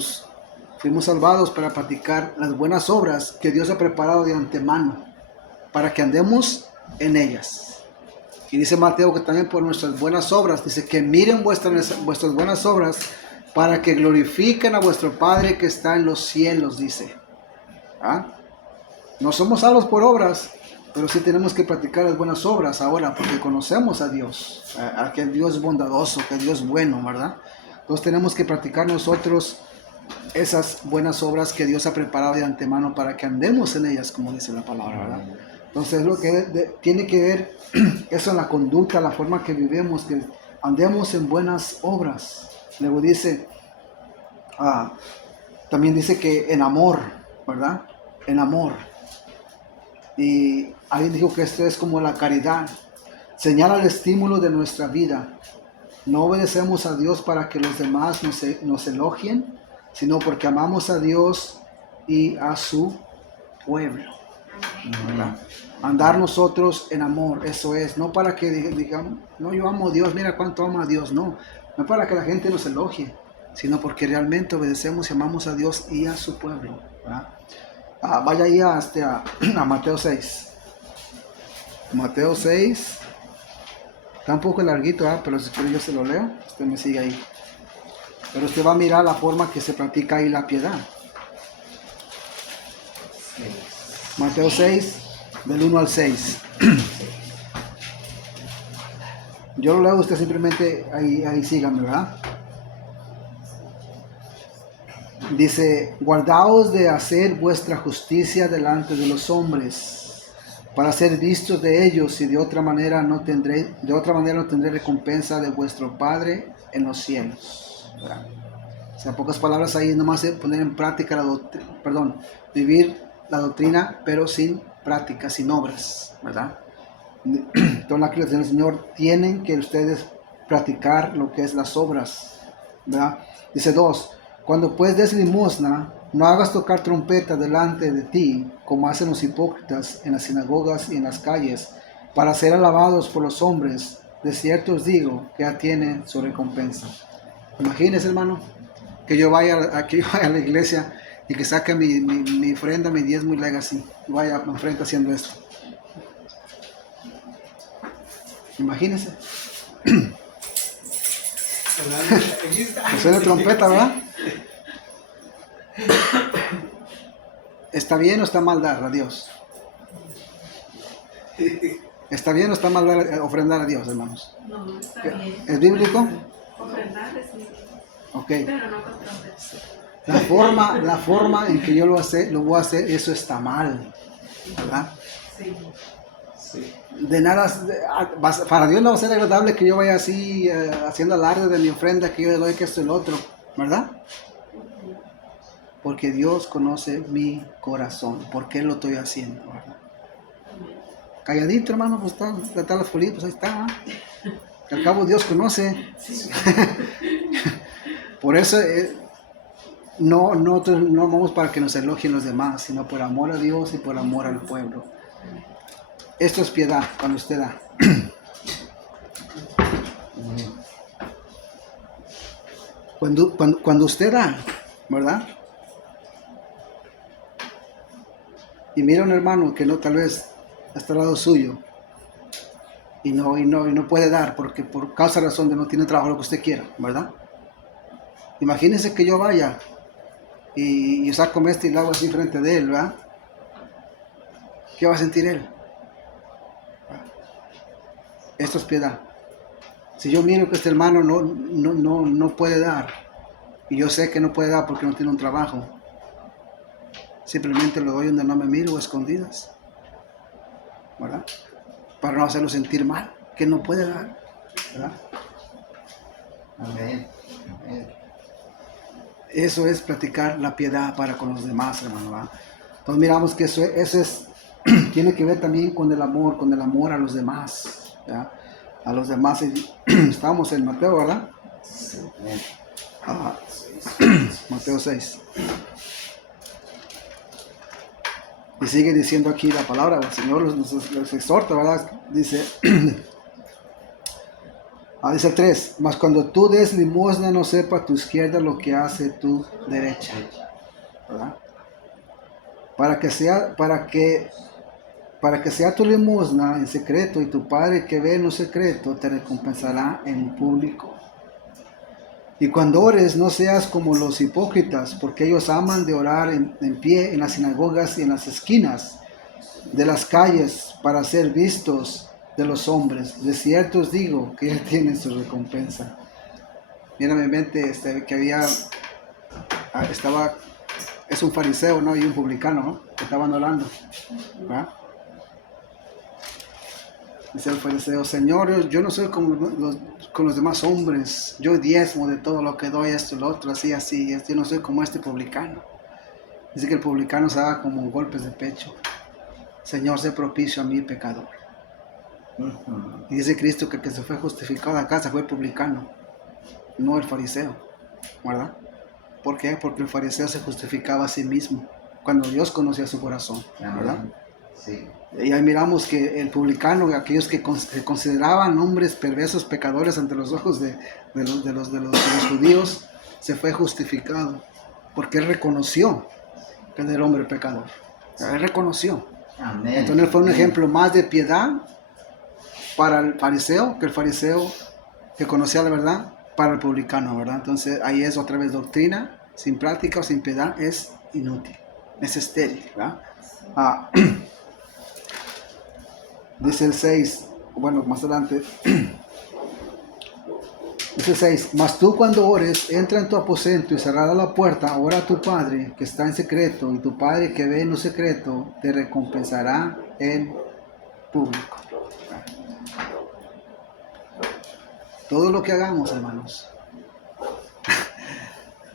fuimos salvados para practicar las buenas obras que Dios ha preparado de antemano, para que andemos en ellas. Y dice Mateo que también por nuestras buenas obras, dice que miren vuestras buenas obras para que glorifiquen a vuestro Padre que está en los cielos, dice. No somos salvos por obras, pero sí tenemos que practicar las buenas obras ahora, porque conocemos a Dios, a que Dios es bondadoso, que Dios es bueno, ¿verdad? Entonces tenemos que practicar nosotros esas buenas obras que Dios ha preparado de antemano para que andemos en ellas, como dice la palabra, ¿verdad? Entonces lo que tiene que ver eso en la conducta, la forma que vivimos, que andemos en buenas obras. Luego dice, también dice que en amor, ¿verdad? En amor. Y alguien dijo que esto es como la caridad. Señala el estímulo de nuestra vida. No obedecemos a Dios para que los demás nos elogien, sino porque amamos a Dios y a su pueblo, ¿verdad? Andar nosotros en amor, eso es, no para que digamos, no, yo amo a Dios, mira cuánto amo a Dios, no para que la gente nos elogie, sino porque realmente obedecemos y amamos a Dios y a su pueblo, ¿verdad? Vaya ahí a Mateo 6. Mateo 6. Está un poco larguito, pero si quiere yo se lo leo. Usted me sigue ahí. Pero usted va a mirar la forma que se practica ahí la piedad. Mateo 6, del 1 al 6. Yo lo leo, usted simplemente ahí sígame, ¿verdad? Dice, guardaos de hacer vuestra justicia delante de los hombres, para ser vistos de ellos, y de otra manera no tendré recompensa de vuestro Padre en los cielos. ¿Verdad? O sea, en pocas palabras ahí nomás es poner en práctica vivir la doctrina, pero sin práctica, sin obras, ¿verdad? Toda la creación del Señor tienen que ustedes practicar lo que es las obras, ¿verdad? Dice 2. Cuando pues des limosna, no hagas tocar trompeta delante de ti, como hacen los hipócritas en las sinagogas y en las calles, para ser alabados por los hombres. De cierto os digo que ya tienen su recompensa. Imagínense, hermano, que yo vaya a la iglesia y que saque mi ofrenda, mi diezmo y le haga así, y vaya enfrente haciendo esto. Imagínense. Suena trompeta, ¿verdad? ¿Está bien o está mal dar a Dios? ¿Está bien o está mal ofrendar a Dios, hermanos? No, está bien. ¿Es bíblico? Ofrendar es bíblico. Ok. Pero no con trompetas. La forma en que yo lo voy a hacer, eso está mal, ¿verdad? Sí. Sí. De nada, para Dios no va a ser agradable que yo vaya así haciendo alarde de mi ofrenda, que yo le doy que esto y lo otro, ¿verdad? Porque Dios conoce mi corazón, ¿por qué lo estoy haciendo? ¿Verdad? Calladito, hermano, pues está las folias, pues ahí está. Al cabo Dios conoce. Por eso no vamos para que nos elogien los demás, sino por amor a Dios y por amor al pueblo. Esto es piedad cuando usted da. Cuando usted da, ¿verdad? Y mira a un hermano que no, tal vez está al lado suyo y no puede dar porque por causa razón de no tiene trabajo lo que usted quiera, ¿verdad? Imagínese que yo vaya y yo saco este y lo hago así frente de él, ¿verdad? ¿Qué va a sentir él? Esto es piedad. Si yo miro que este hermano no puede dar, y yo sé que no puede dar porque no tiene un trabajo, simplemente lo doy donde no me miro, escondidas, ¿verdad? Para no hacerlo sentir mal, que no puede dar, ¿verdad? Amén. Amén. Eso es practicar la piedad para con los demás, hermano, ¿verdad? Entonces miramos que eso es tiene que ver también con el amor a los demás, ¿verdad? A los demás. Estamos en Mateo, ¿verdad? Sí. Amén. Mateo 6. Y sigue diciendo aquí la palabra, el Señor los exhorta, ¿verdad? Dice, dice el 3, mas cuando tú des limosna no sepa tu izquierda lo que hace tu derecha, ¿verdad? Para que sea tu limosna en secreto y tu Padre que ve en lo secreto te recompensará en público. Y cuando ores no seas como los hipócritas, porque ellos aman de orar en pie en las sinagogas y en las esquinas de las calles para ser vistos de los hombres. De cierto os digo que ya tienen su recompensa. Mira mi mente que es un fariseo, ¿no? Y un publicano, ¿no? Que estaban orando, ¿verdad? Dice el fariseo, Señor, yo no soy como los demás hombres, yo diezmo de todo lo que doy, esto, lo otro, así, yo no soy como este publicano. Dice que el publicano se daba como golpes de pecho. Señor, sé propicio a mí, pecador. Y dice Cristo que el que se fue justificado a casa fue el publicano, no el fariseo, ¿verdad? ¿Por qué? Porque el fariseo se justificaba a sí mismo, cuando Dios conocía su corazón, ¿verdad? Sí. Y ahí miramos que el publicano, aquellos que consideraban hombres perversos, pecadores ante los ojos de los judíos, se fue justificado, porque él reconoció que era el hombre pecador. Él reconoció. Amén. Entonces él fue un ejemplo más de piedad para el fariseo, que el fariseo que conocía la verdad, para el publicano, ¿verdad? Entonces ahí es otra vez doctrina, sin práctica o sin piedad es inútil, es estéril, ¿verdad? Dice el 6, bueno, más adelante, dice el 6, mas tú cuando ores, entra en tu aposento y cerrada la puerta, ora a tu Padre que está en secreto, y tu Padre que ve en lo secreto te recompensará en público. Todo lo que hagamos, hermanos,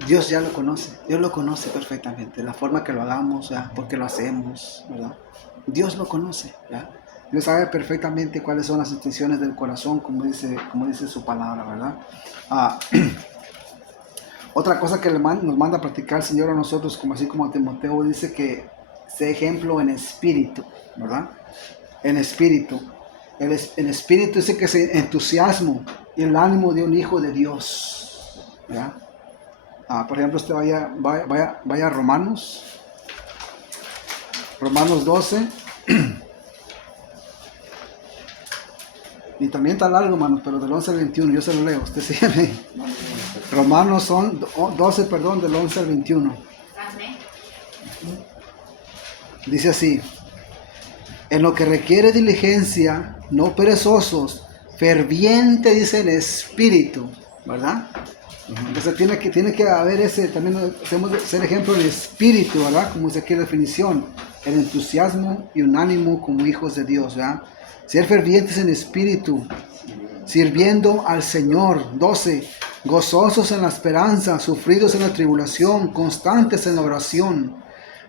Dios ya lo conoce, Dios lo conoce perfectamente, la forma que lo hagamos, ¿verdad? Porque lo hacemos, ¿verdad? Dios lo conoce, ¿verdad? Dios sabe perfectamente cuáles son las intenciones del corazón, como dice su palabra, ¿verdad? Otra cosa que nos manda a practicar el Señor a nosotros, como así como a Timoteo, dice que sea ejemplo en espíritu, ¿verdad? En espíritu. El espíritu dice que es el entusiasmo y el ánimo de un hijo de Dios, ¿verdad? Por ejemplo, usted vaya a Romanos 12. Y también está largo, hermanos, pero del 11 al 21, yo se lo leo, usted sigue ahí. Romanos son 12, perdón, del 11 al 21. Amén. Dice así, en lo que requiere diligencia, no perezosos, ferviente, dice el espíritu, ¿verdad? Entonces tiene que haber ese, también tenemos que ser ejemplo en espíritu, ¿verdad? Como dice aquí la definición, el entusiasmo y un ánimo como hijos de Dios, ¿verdad? Ser fervientes en espíritu, sirviendo al Señor. 12. Gozosos en la esperanza, sufridos en la tribulación, constantes en la oración,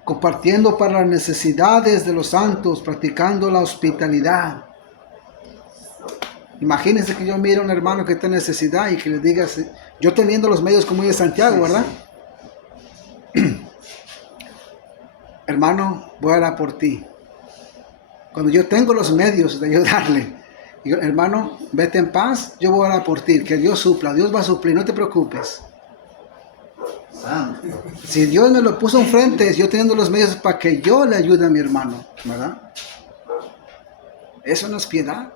compartiendo para las necesidades de los santos, practicando la hospitalidad. Imagínense que yo miro a un hermano que está en necesidad y que le diga, yo teniendo los medios como de Santiago, ¿verdad? Hermano, voy a orar por ti. Cuando yo tengo los medios de ayudarle, digo, hermano, vete en paz, yo voy a orar por ti, que Dios supla, Dios va a suplir, no te preocupes. Santo. Si Dios me lo puso enfrente, yo teniendo los medios para que yo le ayude a mi hermano, ¿verdad? Eso no es piedad.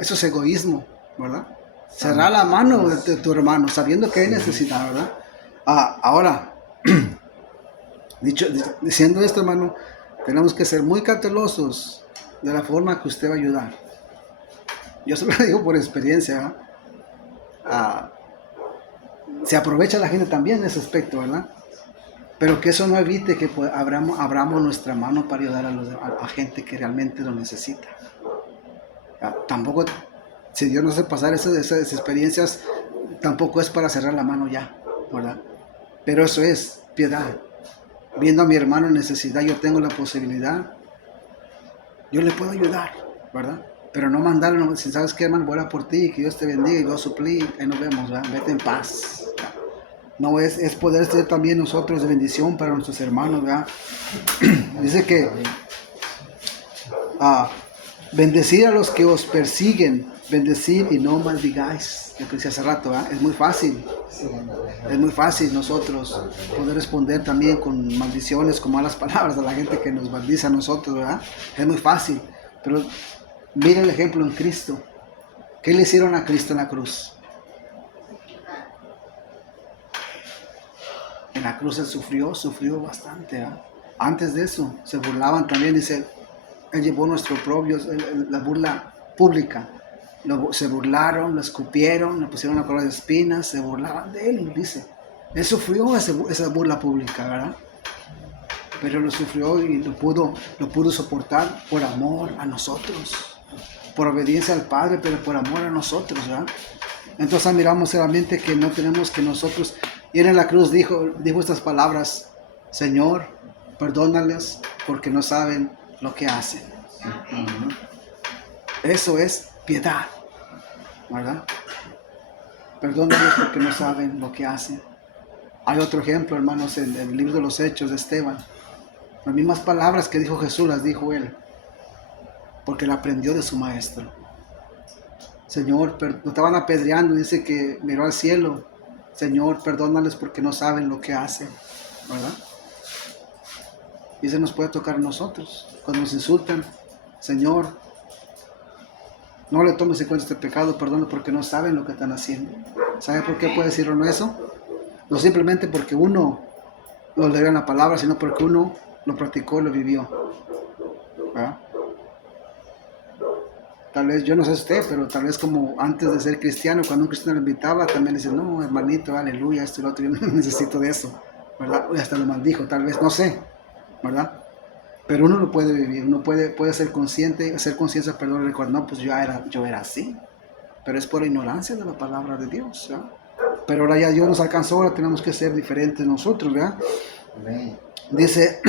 Eso es egoísmo, ¿verdad? Cerrar la mano de tu hermano sabiendo que hay necesidad, ¿verdad? Ahora, diciendo esto, hermano, tenemos que ser muy cautelosos de la forma que usted va a ayudar. Yo se lo digo por experiencia, ¿verdad? Se aprovecha la gente también en ese aspecto, ¿verdad? Pero que eso no evite que abramos nuestra mano para ayudar a gente que realmente lo necesita. Tampoco, si Dios nos hace pasar esas experiencias, tampoco es para cerrar la mano ya, ¿verdad? Pero eso es piedad. Viendo a mi hermano en necesidad, yo tengo la posibilidad, yo le puedo ayudar, ¿verdad? Pero no mandarlo, si sabes que, hermano, voy a orar por ti, que Dios te bendiga y Dios suplir, ahí nos vemos, ¿verdad? Vete en paz. No, es poder ser también nosotros de bendición para nuestros hermanos, ¿verdad? Dice que bendecir a los que os persiguen, bendecir y no maldigáis. Lo que decía hace rato, ¿verdad? Es muy fácil. Es muy fácil nosotros poder responder también con maldiciones, con malas palabras a la gente que nos maldice a nosotros, ¿verdad? Es muy fácil. Pero mira el ejemplo en Cristo. ¿Qué le hicieron a Cristo en la cruz? En la cruz él sufrió bastante, ¿eh? Antes de eso, se burlaban también, dice, él llevó nuestro propio, la burla pública. Se burlaron, lo escupieron, le pusieron una corona de espinas, se burlaban de él, dice. Él sufrió esa burla pública, ¿verdad? Pero lo sufrió y lo pudo soportar por amor a nosotros, por obediencia al Padre, pero por amor a nosotros, ¿verdad? Entonces miramos realmente que no tenemos que nosotros... Y él en la cruz dijo estas palabras: Señor, perdónales porque no saben lo que hacen. Eso es piedad, ¿verdad? Perdónales porque no saben lo que hacen. Hay otro ejemplo, hermanos, en el libro de los Hechos de Esteban. Las mismas palabras que dijo Jesús las dijo él, porque la aprendió de su maestro. Señor, lo estaban apedreando, dice que miró al cielo. Señor, perdónales porque no saben lo que hacen, ¿verdad? Y se nos puede tocar a nosotros. Cuando nos insultan, Señor, no le tomes en cuenta este pecado, perdona porque no saben lo que están haciendo. ¿Sabe por qué puede decir uno eso? No simplemente porque uno lo leyó en la palabra, sino porque uno lo practicó y lo vivió, ¿verdad? Tal vez, yo no sé usted, pero tal vez como antes de ser cristiano, cuando un cristiano lo invitaba, también le decía, no, hermanito, aleluya, esto y lo otro, yo no necesito de eso, ¿verdad? Y hasta lo maldijo, tal vez, no sé, ¿verdad? Pero uno lo puede vivir, uno puede ser consciente, hacer conciencia, perdón, recordar, no, pues yo era así, pero es por la ignorancia de la palabra de Dios, ¿verdad? Pero ahora ya Dios nos alcanzó, ahora tenemos que ser diferentes nosotros, ¿verdad? Amén. Dice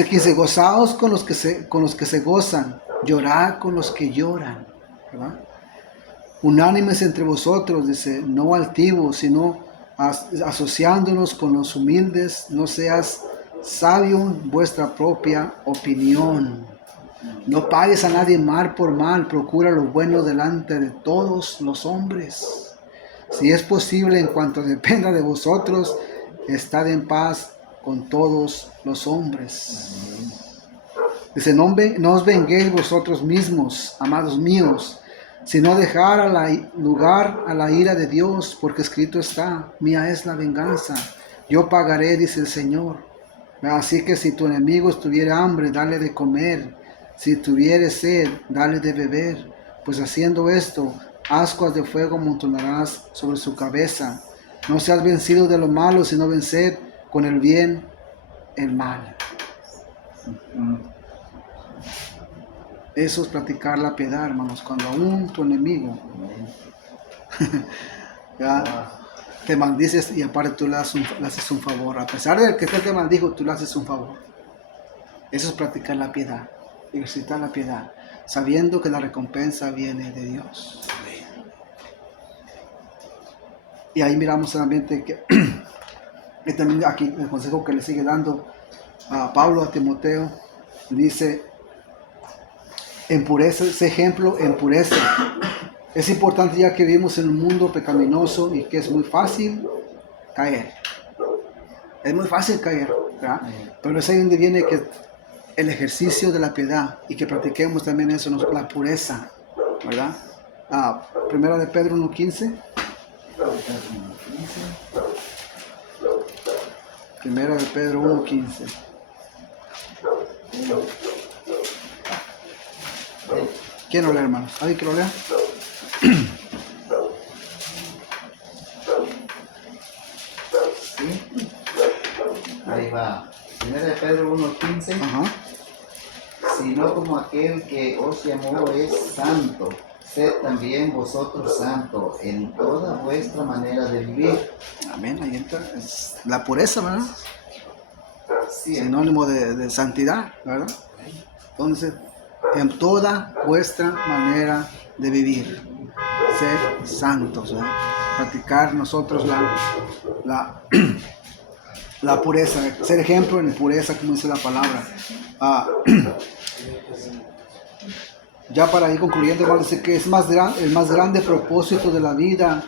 aquí, gozaos con los que se gozan, llorad con los que lloran, ¿verdad? Unánimes entre vosotros, dice, no altivos, sino asociándonos con los humildes, no seas sabio en vuestra propia opinión. No pagues a nadie mal por mal, procura lo bueno delante de todos los hombres. Si es posible, en cuanto dependa de vosotros, estad en paz con todos los hombres. Dice, no os venguéis vosotros mismos, amados míos, sino dejar lugar a la ira de Dios, porque escrito está, mía es la venganza, yo pagaré, dice el Señor. Así que si tu enemigo tuviere hambre, dale de comer, si tuviere sed, dale de beber, pues haciendo esto, ascuas de fuego amontonarás sobre su cabeza. No seas vencido de lo malo, sino vencer con el bien el mal. Eso es practicar la piedad, hermanos. Cuando aún tu enemigo ya te maldices y aparte tú le haces un favor. A pesar de que él te maldijo, tú le haces un favor. Eso es practicar la piedad, ejercitar la piedad, sabiendo que la recompensa viene de Dios. Y ahí miramos solamente que y también aquí el consejo que le sigue dando a Pablo, a Timoteo, dice: empureza, ese ejemplo, empureza. Es importante ya que vivimos en un mundo pecaminoso y que es muy fácil caer. Es muy fácil caer, ¿verdad? Pero es ahí donde viene que el ejercicio de la piedad y que practiquemos también eso, la pureza, ¿verdad? Primera de Pedro 1:15. Primera de Pedro 1:15. ¿Quién lo lee, hermanos? ¿Alguien que lo lea? Sí. Ahí va. Primera de Pedro 1:15. Ajá. Sino como aquel que os llamó es santo, sed también vosotros santos en toda vuestra manera de vivir. Amén. Ahí entra la pureza, ¿verdad? Sí, Sinónimo de santidad, ¿verdad? Entonces, en toda vuestra manera de vivir, ser santos, ¿verdad? Practicar nosotros la pureza, ser ejemplo en pureza, como dice la palabra. Ya para ir concluyendo, hermanos, dice que el más grande propósito de la vida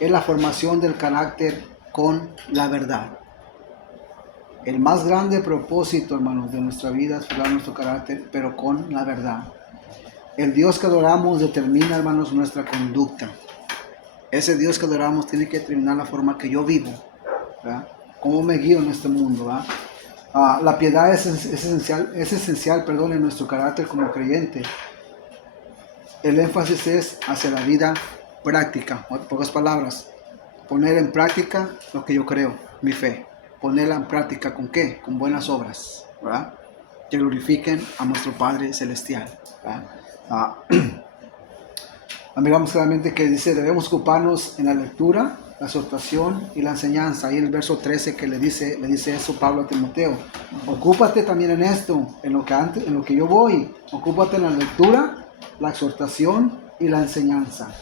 es la formación del carácter con la verdad. El más grande propósito, hermanos, de nuestra vida es formar nuestro carácter, pero con la verdad. El Dios que adoramos determina, hermanos, nuestra conducta. Ese Dios que adoramos tiene que determinar la forma que yo vivo, ¿verdad? Cómo me guío en este mundo, ¿verdad? La piedad es esencial, en nuestro carácter como creyente. El énfasis es hacia la vida práctica, en pocas palabras, poner en práctica lo que yo creo, mi fe. Ponerla en práctica ¿con qué? Con buenas obras, ¿verdad? Que glorifiquen a nuestro Padre Celestial, ¿verdad? Miramos claramente que dice, debemos ocuparnos en la lectura, la exhortación y la enseñanza. Ahí en el verso 13 que le dice eso Pablo a Timoteo. Ocúpate también en esto, en lo que yo voy. Ocúpate en la lectura, la exhortación y la enseñanza.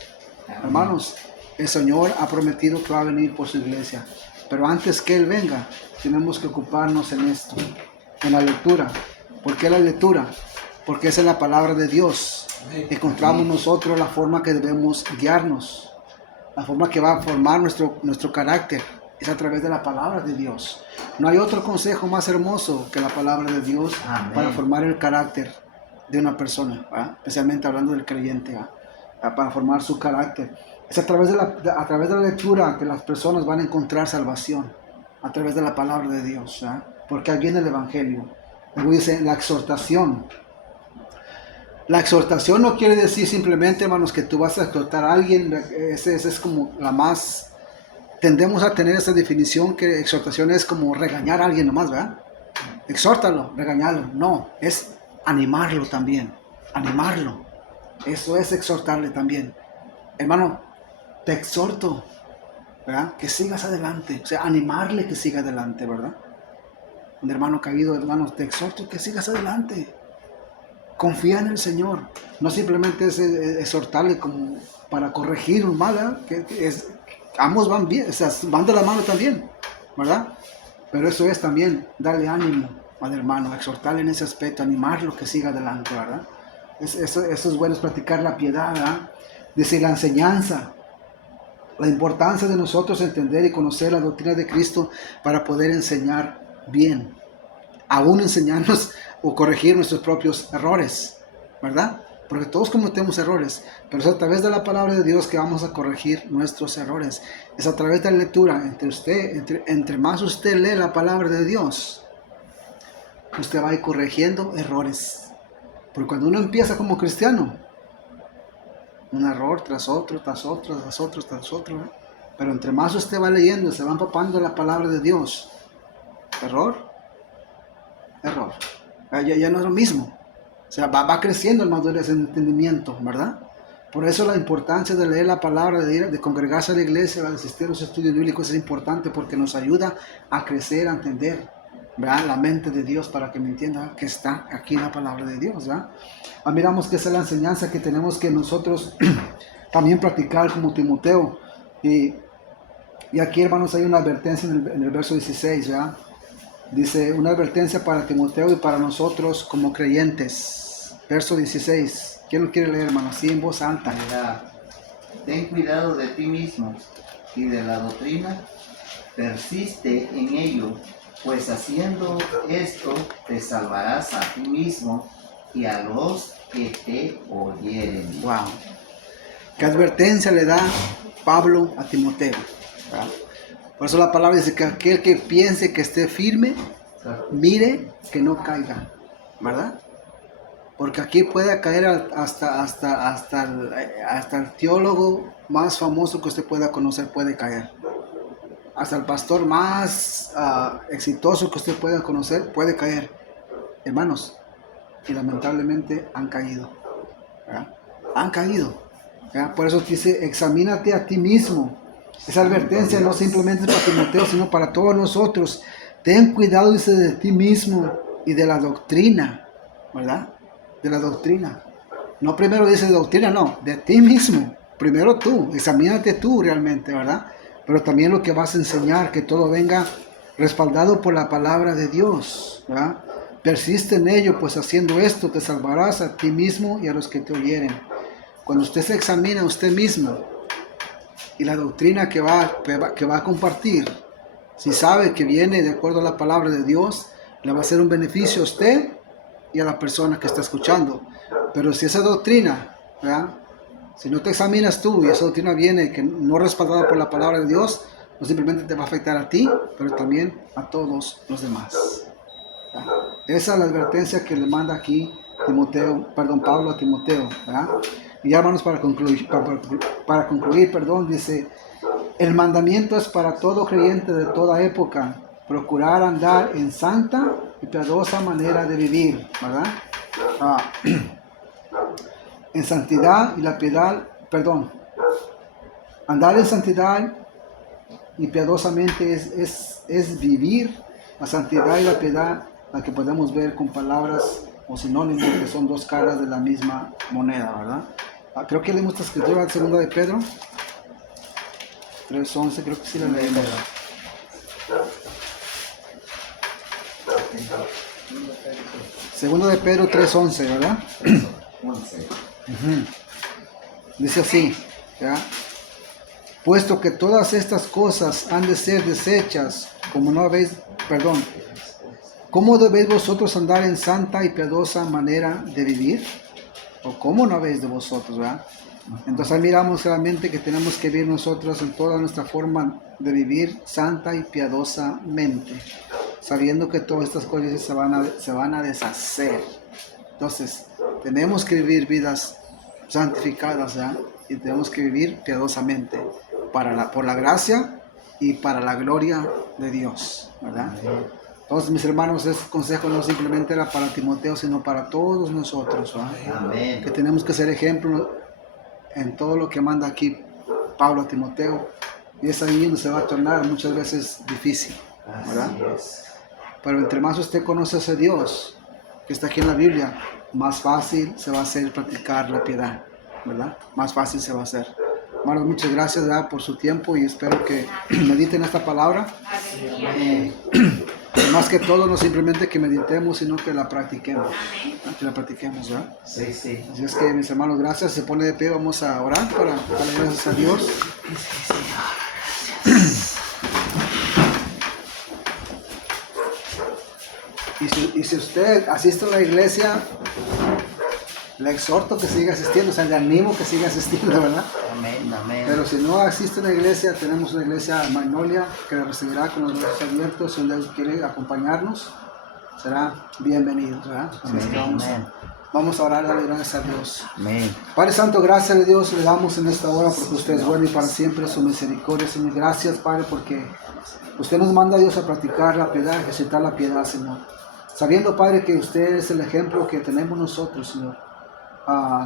Hermanos, el Señor ha prometido que va a venir por su iglesia. Pero antes que Él venga, tenemos que ocuparnos en esto, en la lectura. ¿Por qué la lectura? Porque esa es la palabra de Dios. Encontramos nosotros la forma que debemos guiarnos, la forma que va a formar nuestro carácter. Es a través de la palabra de Dios. No hay otro consejo más hermoso que la palabra de Dios. Amén. Para formar el carácter de una persona, ¿verdad? Especialmente hablando del creyente, ¿verdad? Para formar su carácter. Es a través de la lectura que las personas van a encontrar salvación, a través de la palabra de Dios, ¿verdad? Porque ahí viene el Evangelio. Luego dice la exhortación. La exhortación no quiere decir simplemente, hermanos, que tú vas a exhortar a alguien. Esa es como la más... Tendemos a tener esa definición que exhortación es como regañar a alguien nomás, ¿verdad? Exhórtalo, regañarlo. No, es animarlo también. Animarlo. Eso es exhortarle también. Hermano, te exhorto, ¿verdad? Que sigas adelante. O sea, animarle que siga adelante, ¿verdad? Un hermano caído, hermano, te exhorto que sigas adelante. Confía en el Señor. No simplemente es exhortarle como para corregir un mal, ¿verdad? Ambos van bien, o sea, van de la mano también, ¿verdad? Pero eso es también darle ánimo al hermano, exhortarle en ese aspecto, animarlo que siga adelante, ¿verdad? Eso es bueno, es practicar la piedad, ¿verdad? Dice la enseñanza, la importancia de nosotros entender y conocer la doctrina de Cristo para poder enseñar bien, aún enseñarnos o corregir nuestros propios errores, ¿verdad? Porque todos cometemos errores, pero es a través de la palabra de Dios que vamos a corregir nuestros errores. Es a través de la lectura. Entre más usted lee la palabra de Dios, usted va a ir corrigiendo errores. Porque cuando uno empieza como cristiano, un error tras otro, ¿eh? Pero entre más usted va leyendo, se va empapando la palabra de Dios. Error. Ya no es lo mismo. O sea, va creciendo en madurez, en entendimiento, ¿verdad? Por eso la importancia de leer la palabra, de congregarse a la iglesia, de asistir a los estudios bíblicos es importante porque nos ayuda a crecer, a entender, ¿verdad? La mente de Dios, para que me entienda que está aquí en la palabra de Dios, ¿verdad? Miramos que esa es la enseñanza que tenemos que nosotros también practicar como Timoteo. Y aquí, hermanos, hay una advertencia en el verso 16, ¿verdad? Dice, una advertencia para Timoteo y para nosotros como creyentes. Verso 16. ¿Quién lo quiere leer, hermano? Así en voz alta. Mira, ten cuidado de ti mismo y de la doctrina, persiste en ello, pues haciendo esto te salvarás a ti mismo y a los que te oyeren. Wow. ¿Qué advertencia le da Pablo a Timoteo? ¿Verdad? Por eso la palabra dice que aquel que piense que esté firme, mire que no caiga, ¿verdad? Porque aquí puede caer hasta el teólogo más famoso que usted pueda conocer, puede caer. Hasta el pastor más exitoso que usted pueda conocer, puede caer. Hermanos, y lamentablemente han caído, ¿verdad? Han caído, ¿verdad? Por eso dice, examínate a ti mismo. Esa advertencia no simplemente es para Timoteo, sino para todos nosotros. Ten cuidado, dice, de ti mismo y de la doctrina, ¿verdad? De la doctrina. No primero dice de doctrina, no, de ti mismo. Primero tú, examínate tú realmente, ¿verdad? Pero también lo que vas a enseñar, que todo venga respaldado por la palabra de Dios, ¿verdad? Persiste en ello, pues haciendo esto te salvarás a ti mismo y a los que te oyeren. Cuando usted se examina a usted mismo y la doctrina que va a compartir, si sabe que viene de acuerdo a la palabra de Dios, le va a ser un beneficio a usted y a la persona que está escuchando. Pero si esa doctrina, ¿verdad?, si no te examinas tú y esa doctrina viene que no respaldada por la palabra de Dios, no simplemente te va a afectar a ti, pero también a todos los demás. ¿Verdad? Esa es la advertencia que le manda aquí Pablo a Timoteo, ¿verdad? Y ya, hermanos, para concluir, dice, el mandamiento es para todo creyente de toda época, procurar andar en santa y piadosa manera de vivir, ¿verdad? En santidad y la piedad, andar en santidad y piadosamente es vivir. La santidad y la piedad, la que podemos ver con palabras o sinónimos que son dos caras de la misma moneda, ¿verdad? Creo que leímos esta escritura en 2 de Pedro 3:11, creo que sí la leímos. Segundo de Pedro 3:11, ¿verdad? 11. Dice así, ¿ya? Puesto que todas estas cosas han de ser desechas, ¿cómo debéis vosotros andar en santa y piadosa manera de vivir? ¿O cómo no habéis de vosotros, verdad? Entonces ahí miramos realmente que tenemos que vivir nosotros en toda nuestra forma de vivir santa y piadosamente, sabiendo que todas estas cosas se van a deshacer. Entonces, tenemos que vivir vidas santificadas, ¿verdad? Y tenemos que vivir piadosamente por la gracia y para la gloria de Dios, ¿verdad? Entonces, mis hermanos, este consejo no simplemente era para Timoteo, sino para todos nosotros, ¿verdad? Amén. Que tenemos que ser ejemplo en todo lo que manda aquí Pablo a Timoteo, y es ahí donde se va a tornar muchas veces difícil, ¿verdad? Así es. Pero entre más usted conoce a ese Dios que está aquí en la Biblia, más fácil se va a hacer practicar la piedad, ¿verdad? Más fácil se va a hacer. Hermanos, muchas gracias, ¿verdad?, por su tiempo, y espero que mediten esta palabra. Más que todo, no simplemente que meditemos, sino que la practiquemos. Que la practiquemos, ¿verdad? Sí, sí. Así es que, mis hermanos, gracias. Se pone de pie, vamos a orar para darle gracias a Dios. Y si usted asiste a la iglesia, le exhorto que siga asistiendo, o sea, le animo que siga asistiendo, ¿verdad? Amén, amén. Pero si no asiste a la iglesia, tenemos una iglesia Magnolia que la recibirá con los brazos abiertos. Si usted quiere acompañarnos, será bienvenido, ¿verdad? Así es que vamos a orar, darle gracias a Dios. Amén. Padre Santo, gracias a Dios le damos en esta hora porque usted es bueno y para siempre su misericordia, Señor. Gracias, Padre, porque usted nos manda a Dios a practicar la piedad, a ejercitar la piedad, Señor. sabiendo, Padre, que usted es el ejemplo que tenemos nosotros, Señor.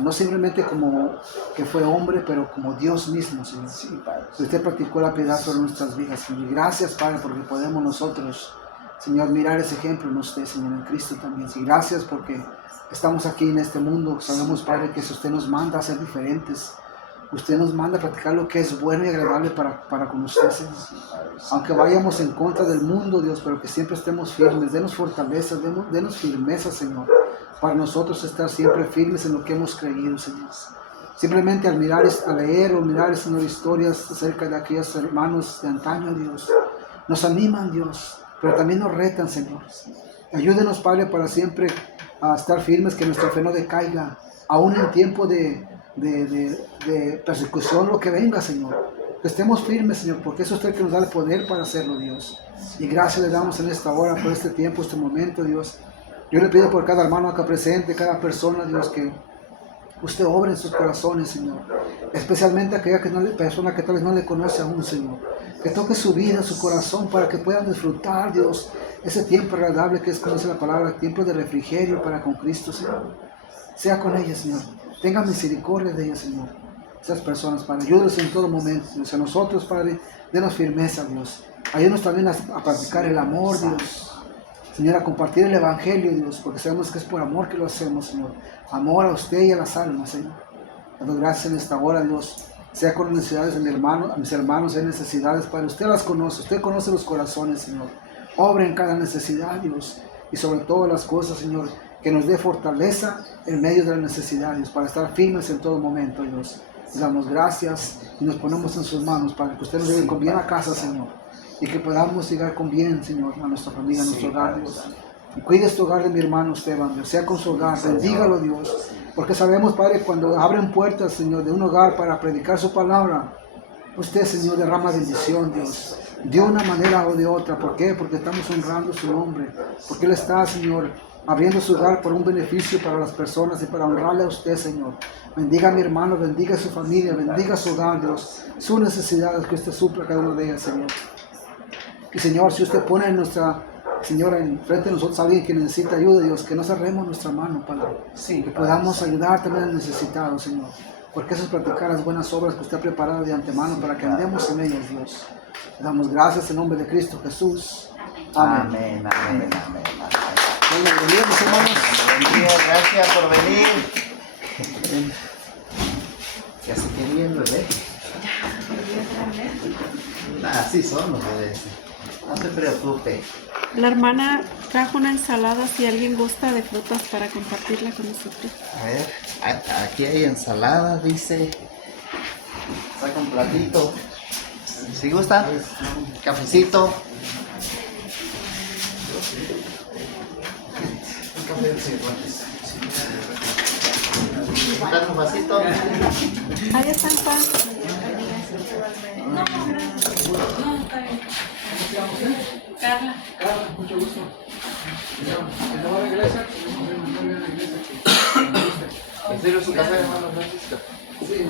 No simplemente como que fue hombre, pero como Dios mismo, Señor. Sí, Padre. Usted practicó la piedad sobre nuestras vidas, Señor. Y gracias, Padre, porque podemos nosotros, Señor, mirar ese ejemplo en usted, Señor, en Cristo también. Sí, gracias porque estamos aquí en este mundo. Sabemos, Padre, que si usted nos manda a ser diferentes, usted nos manda a practicar lo que es bueno y agradable para con usted, Señor. Aunque vayamos en contra del mundo, Dios, pero que siempre estemos firmes. Denos fortaleza, denos firmeza, Señor, para nosotros estar siempre firmes en lo que hemos creído, Señor. Simplemente al leer o mirar, Señor, historias acerca de aquellos hermanos de antaño, Dios, nos animan, Dios, pero también nos retan, Señor. Ayúdenos, Padre, para siempre a estar firmes, que nuestra fe no decaiga, aún en tiempo de persecución, lo que venga, Señor. Que estemos firmes, Señor, porque es usted que nos da el poder para hacerlo, Dios. Y gracias le damos en esta hora, por este tiempo, este momento, Dios. Yo le pido por cada hermano acá presente, cada persona, Dios, que usted obre en sus corazones, Señor. Especialmente aquella persona que tal vez no le conoce aún, Señor. Que toque su vida, su corazón, para que puedan disfrutar, Dios, ese tiempo agradable que es, como dice la palabra, tiempo de refrigerio para con Cristo, Señor. Sea con ellas, Señor. Tenga misericordia de ellas, Señor. Esas personas, Padre, ayúdenos en todo momento, Dios. A nosotros, Padre, denos firmeza, Dios. Ayúdanos también a practicar el amor, Dios. Señor, a compartir el Evangelio, Dios, porque sabemos que es por amor que lo hacemos, Señor. Amor a usted y a las almas, Señor. Damos gracias en esta hora, Dios. Sea con las necesidades de mis hermanos, hay necesidades, Padre. Usted las conoce, usted conoce los corazones, Señor. Obra en cada necesidad, Dios. Y sobre todas las cosas, Señor, que nos dé fortaleza en medio de las necesidades, para estar firmes en todo momento, Dios. Le damos gracias y nos ponemos en sus manos, Padre, que usted nos lleve con bien a casa, Señor, y que podamos llegar con bien, Señor, a nuestra familia, a nuestro hogar, Dios. Y cuide este hogar de mi hermano Esteban, Dios, sea con su hogar, bendígalo, Dios, porque sabemos, Padre, cuando abren puertas, Señor, de un hogar para predicar su palabra, usted, Señor, derrama bendición, Dios, de una manera o de otra. ¿Por qué? Porque estamos honrando su nombre, porque Él está, Señor, abriendo su hogar por un beneficio para las personas y para honrarle a usted, Señor. Bendiga a mi hermano, bendiga a su familia, bendiga a su hogar, Dios, sus necesidades, que usted supla cada una de ellas, Señor. Y Señor, si usted pone nuestra Señora enfrente de nosotros a alguien que necesita ayuda, Dios, que no cerremos nuestra mano, Padre. Sí, Que podamos ayudar también al necesitado, Señor. Porque eso es practicar las buenas obras que usted ha preparado de antemano para que andemos en ellas, Dios. Le damos gracias en nombre de Cristo Jesús. Amén. Amén, amén, amén. Bienvenidos, mis hermanos. Bienvenido, gracias por venir. Ya se quería el bebé. Así son los bebés. No se preocupe. La hermana trajo una ensalada, si alguien gusta de frutas para compartirla con nosotros. A ver, aquí hay ensalada, dice. Saca un platito. Si gusta, cafecito. ¿Dame un vasito? Ahí está el pan. Carla. Mucho gusto. ¿En serio su casa, hermano Francisco? Sí,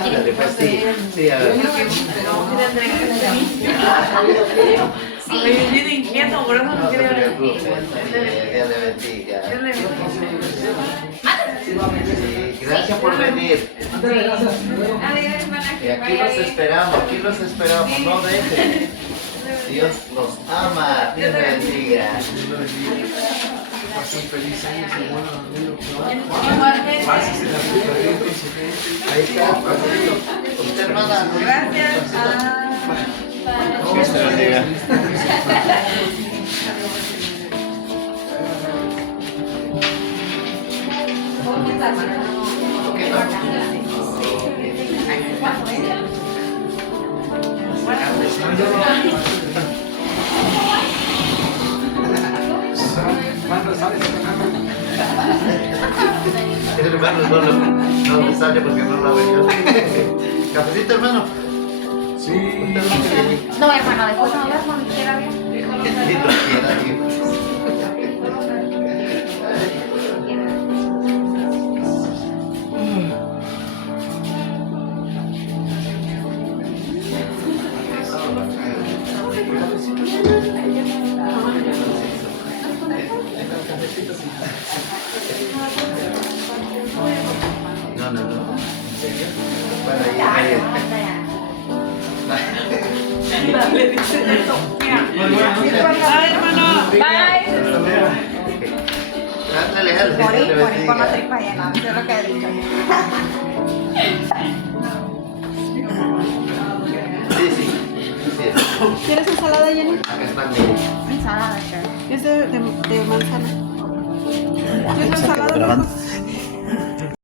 Ándale, pues sí, a ver. Estoy bien inquieto, por eso no No se quiero preocupe, Dios le bendiga. Sí, gracias por venir. Y aquí los esperamos, no dejen. Dios los ama, Dios le bendiga. Pasen feliz año, qué bueno, amigo. Ahí está, pasito. Usted, hermana. Gracias. Dios te bendiga. El hermano no me sale porque no la veo yo. Cafecito, hermano. Sí. Usted no quiere. No, hermano, después no hablas cuando quiera bien. Bendito quiera, Dios. Dale, dice esto. Bye, hermano. Ándale, Jesús Morir, te morir con la bendiga. tripa llena. Eso es lo que he dicho. Sí, sí. ¿Quieres ensalada, Jenny? Acá están bien. Ensalada, ¿qué? Es de manzana. ¿Quieres ensalada?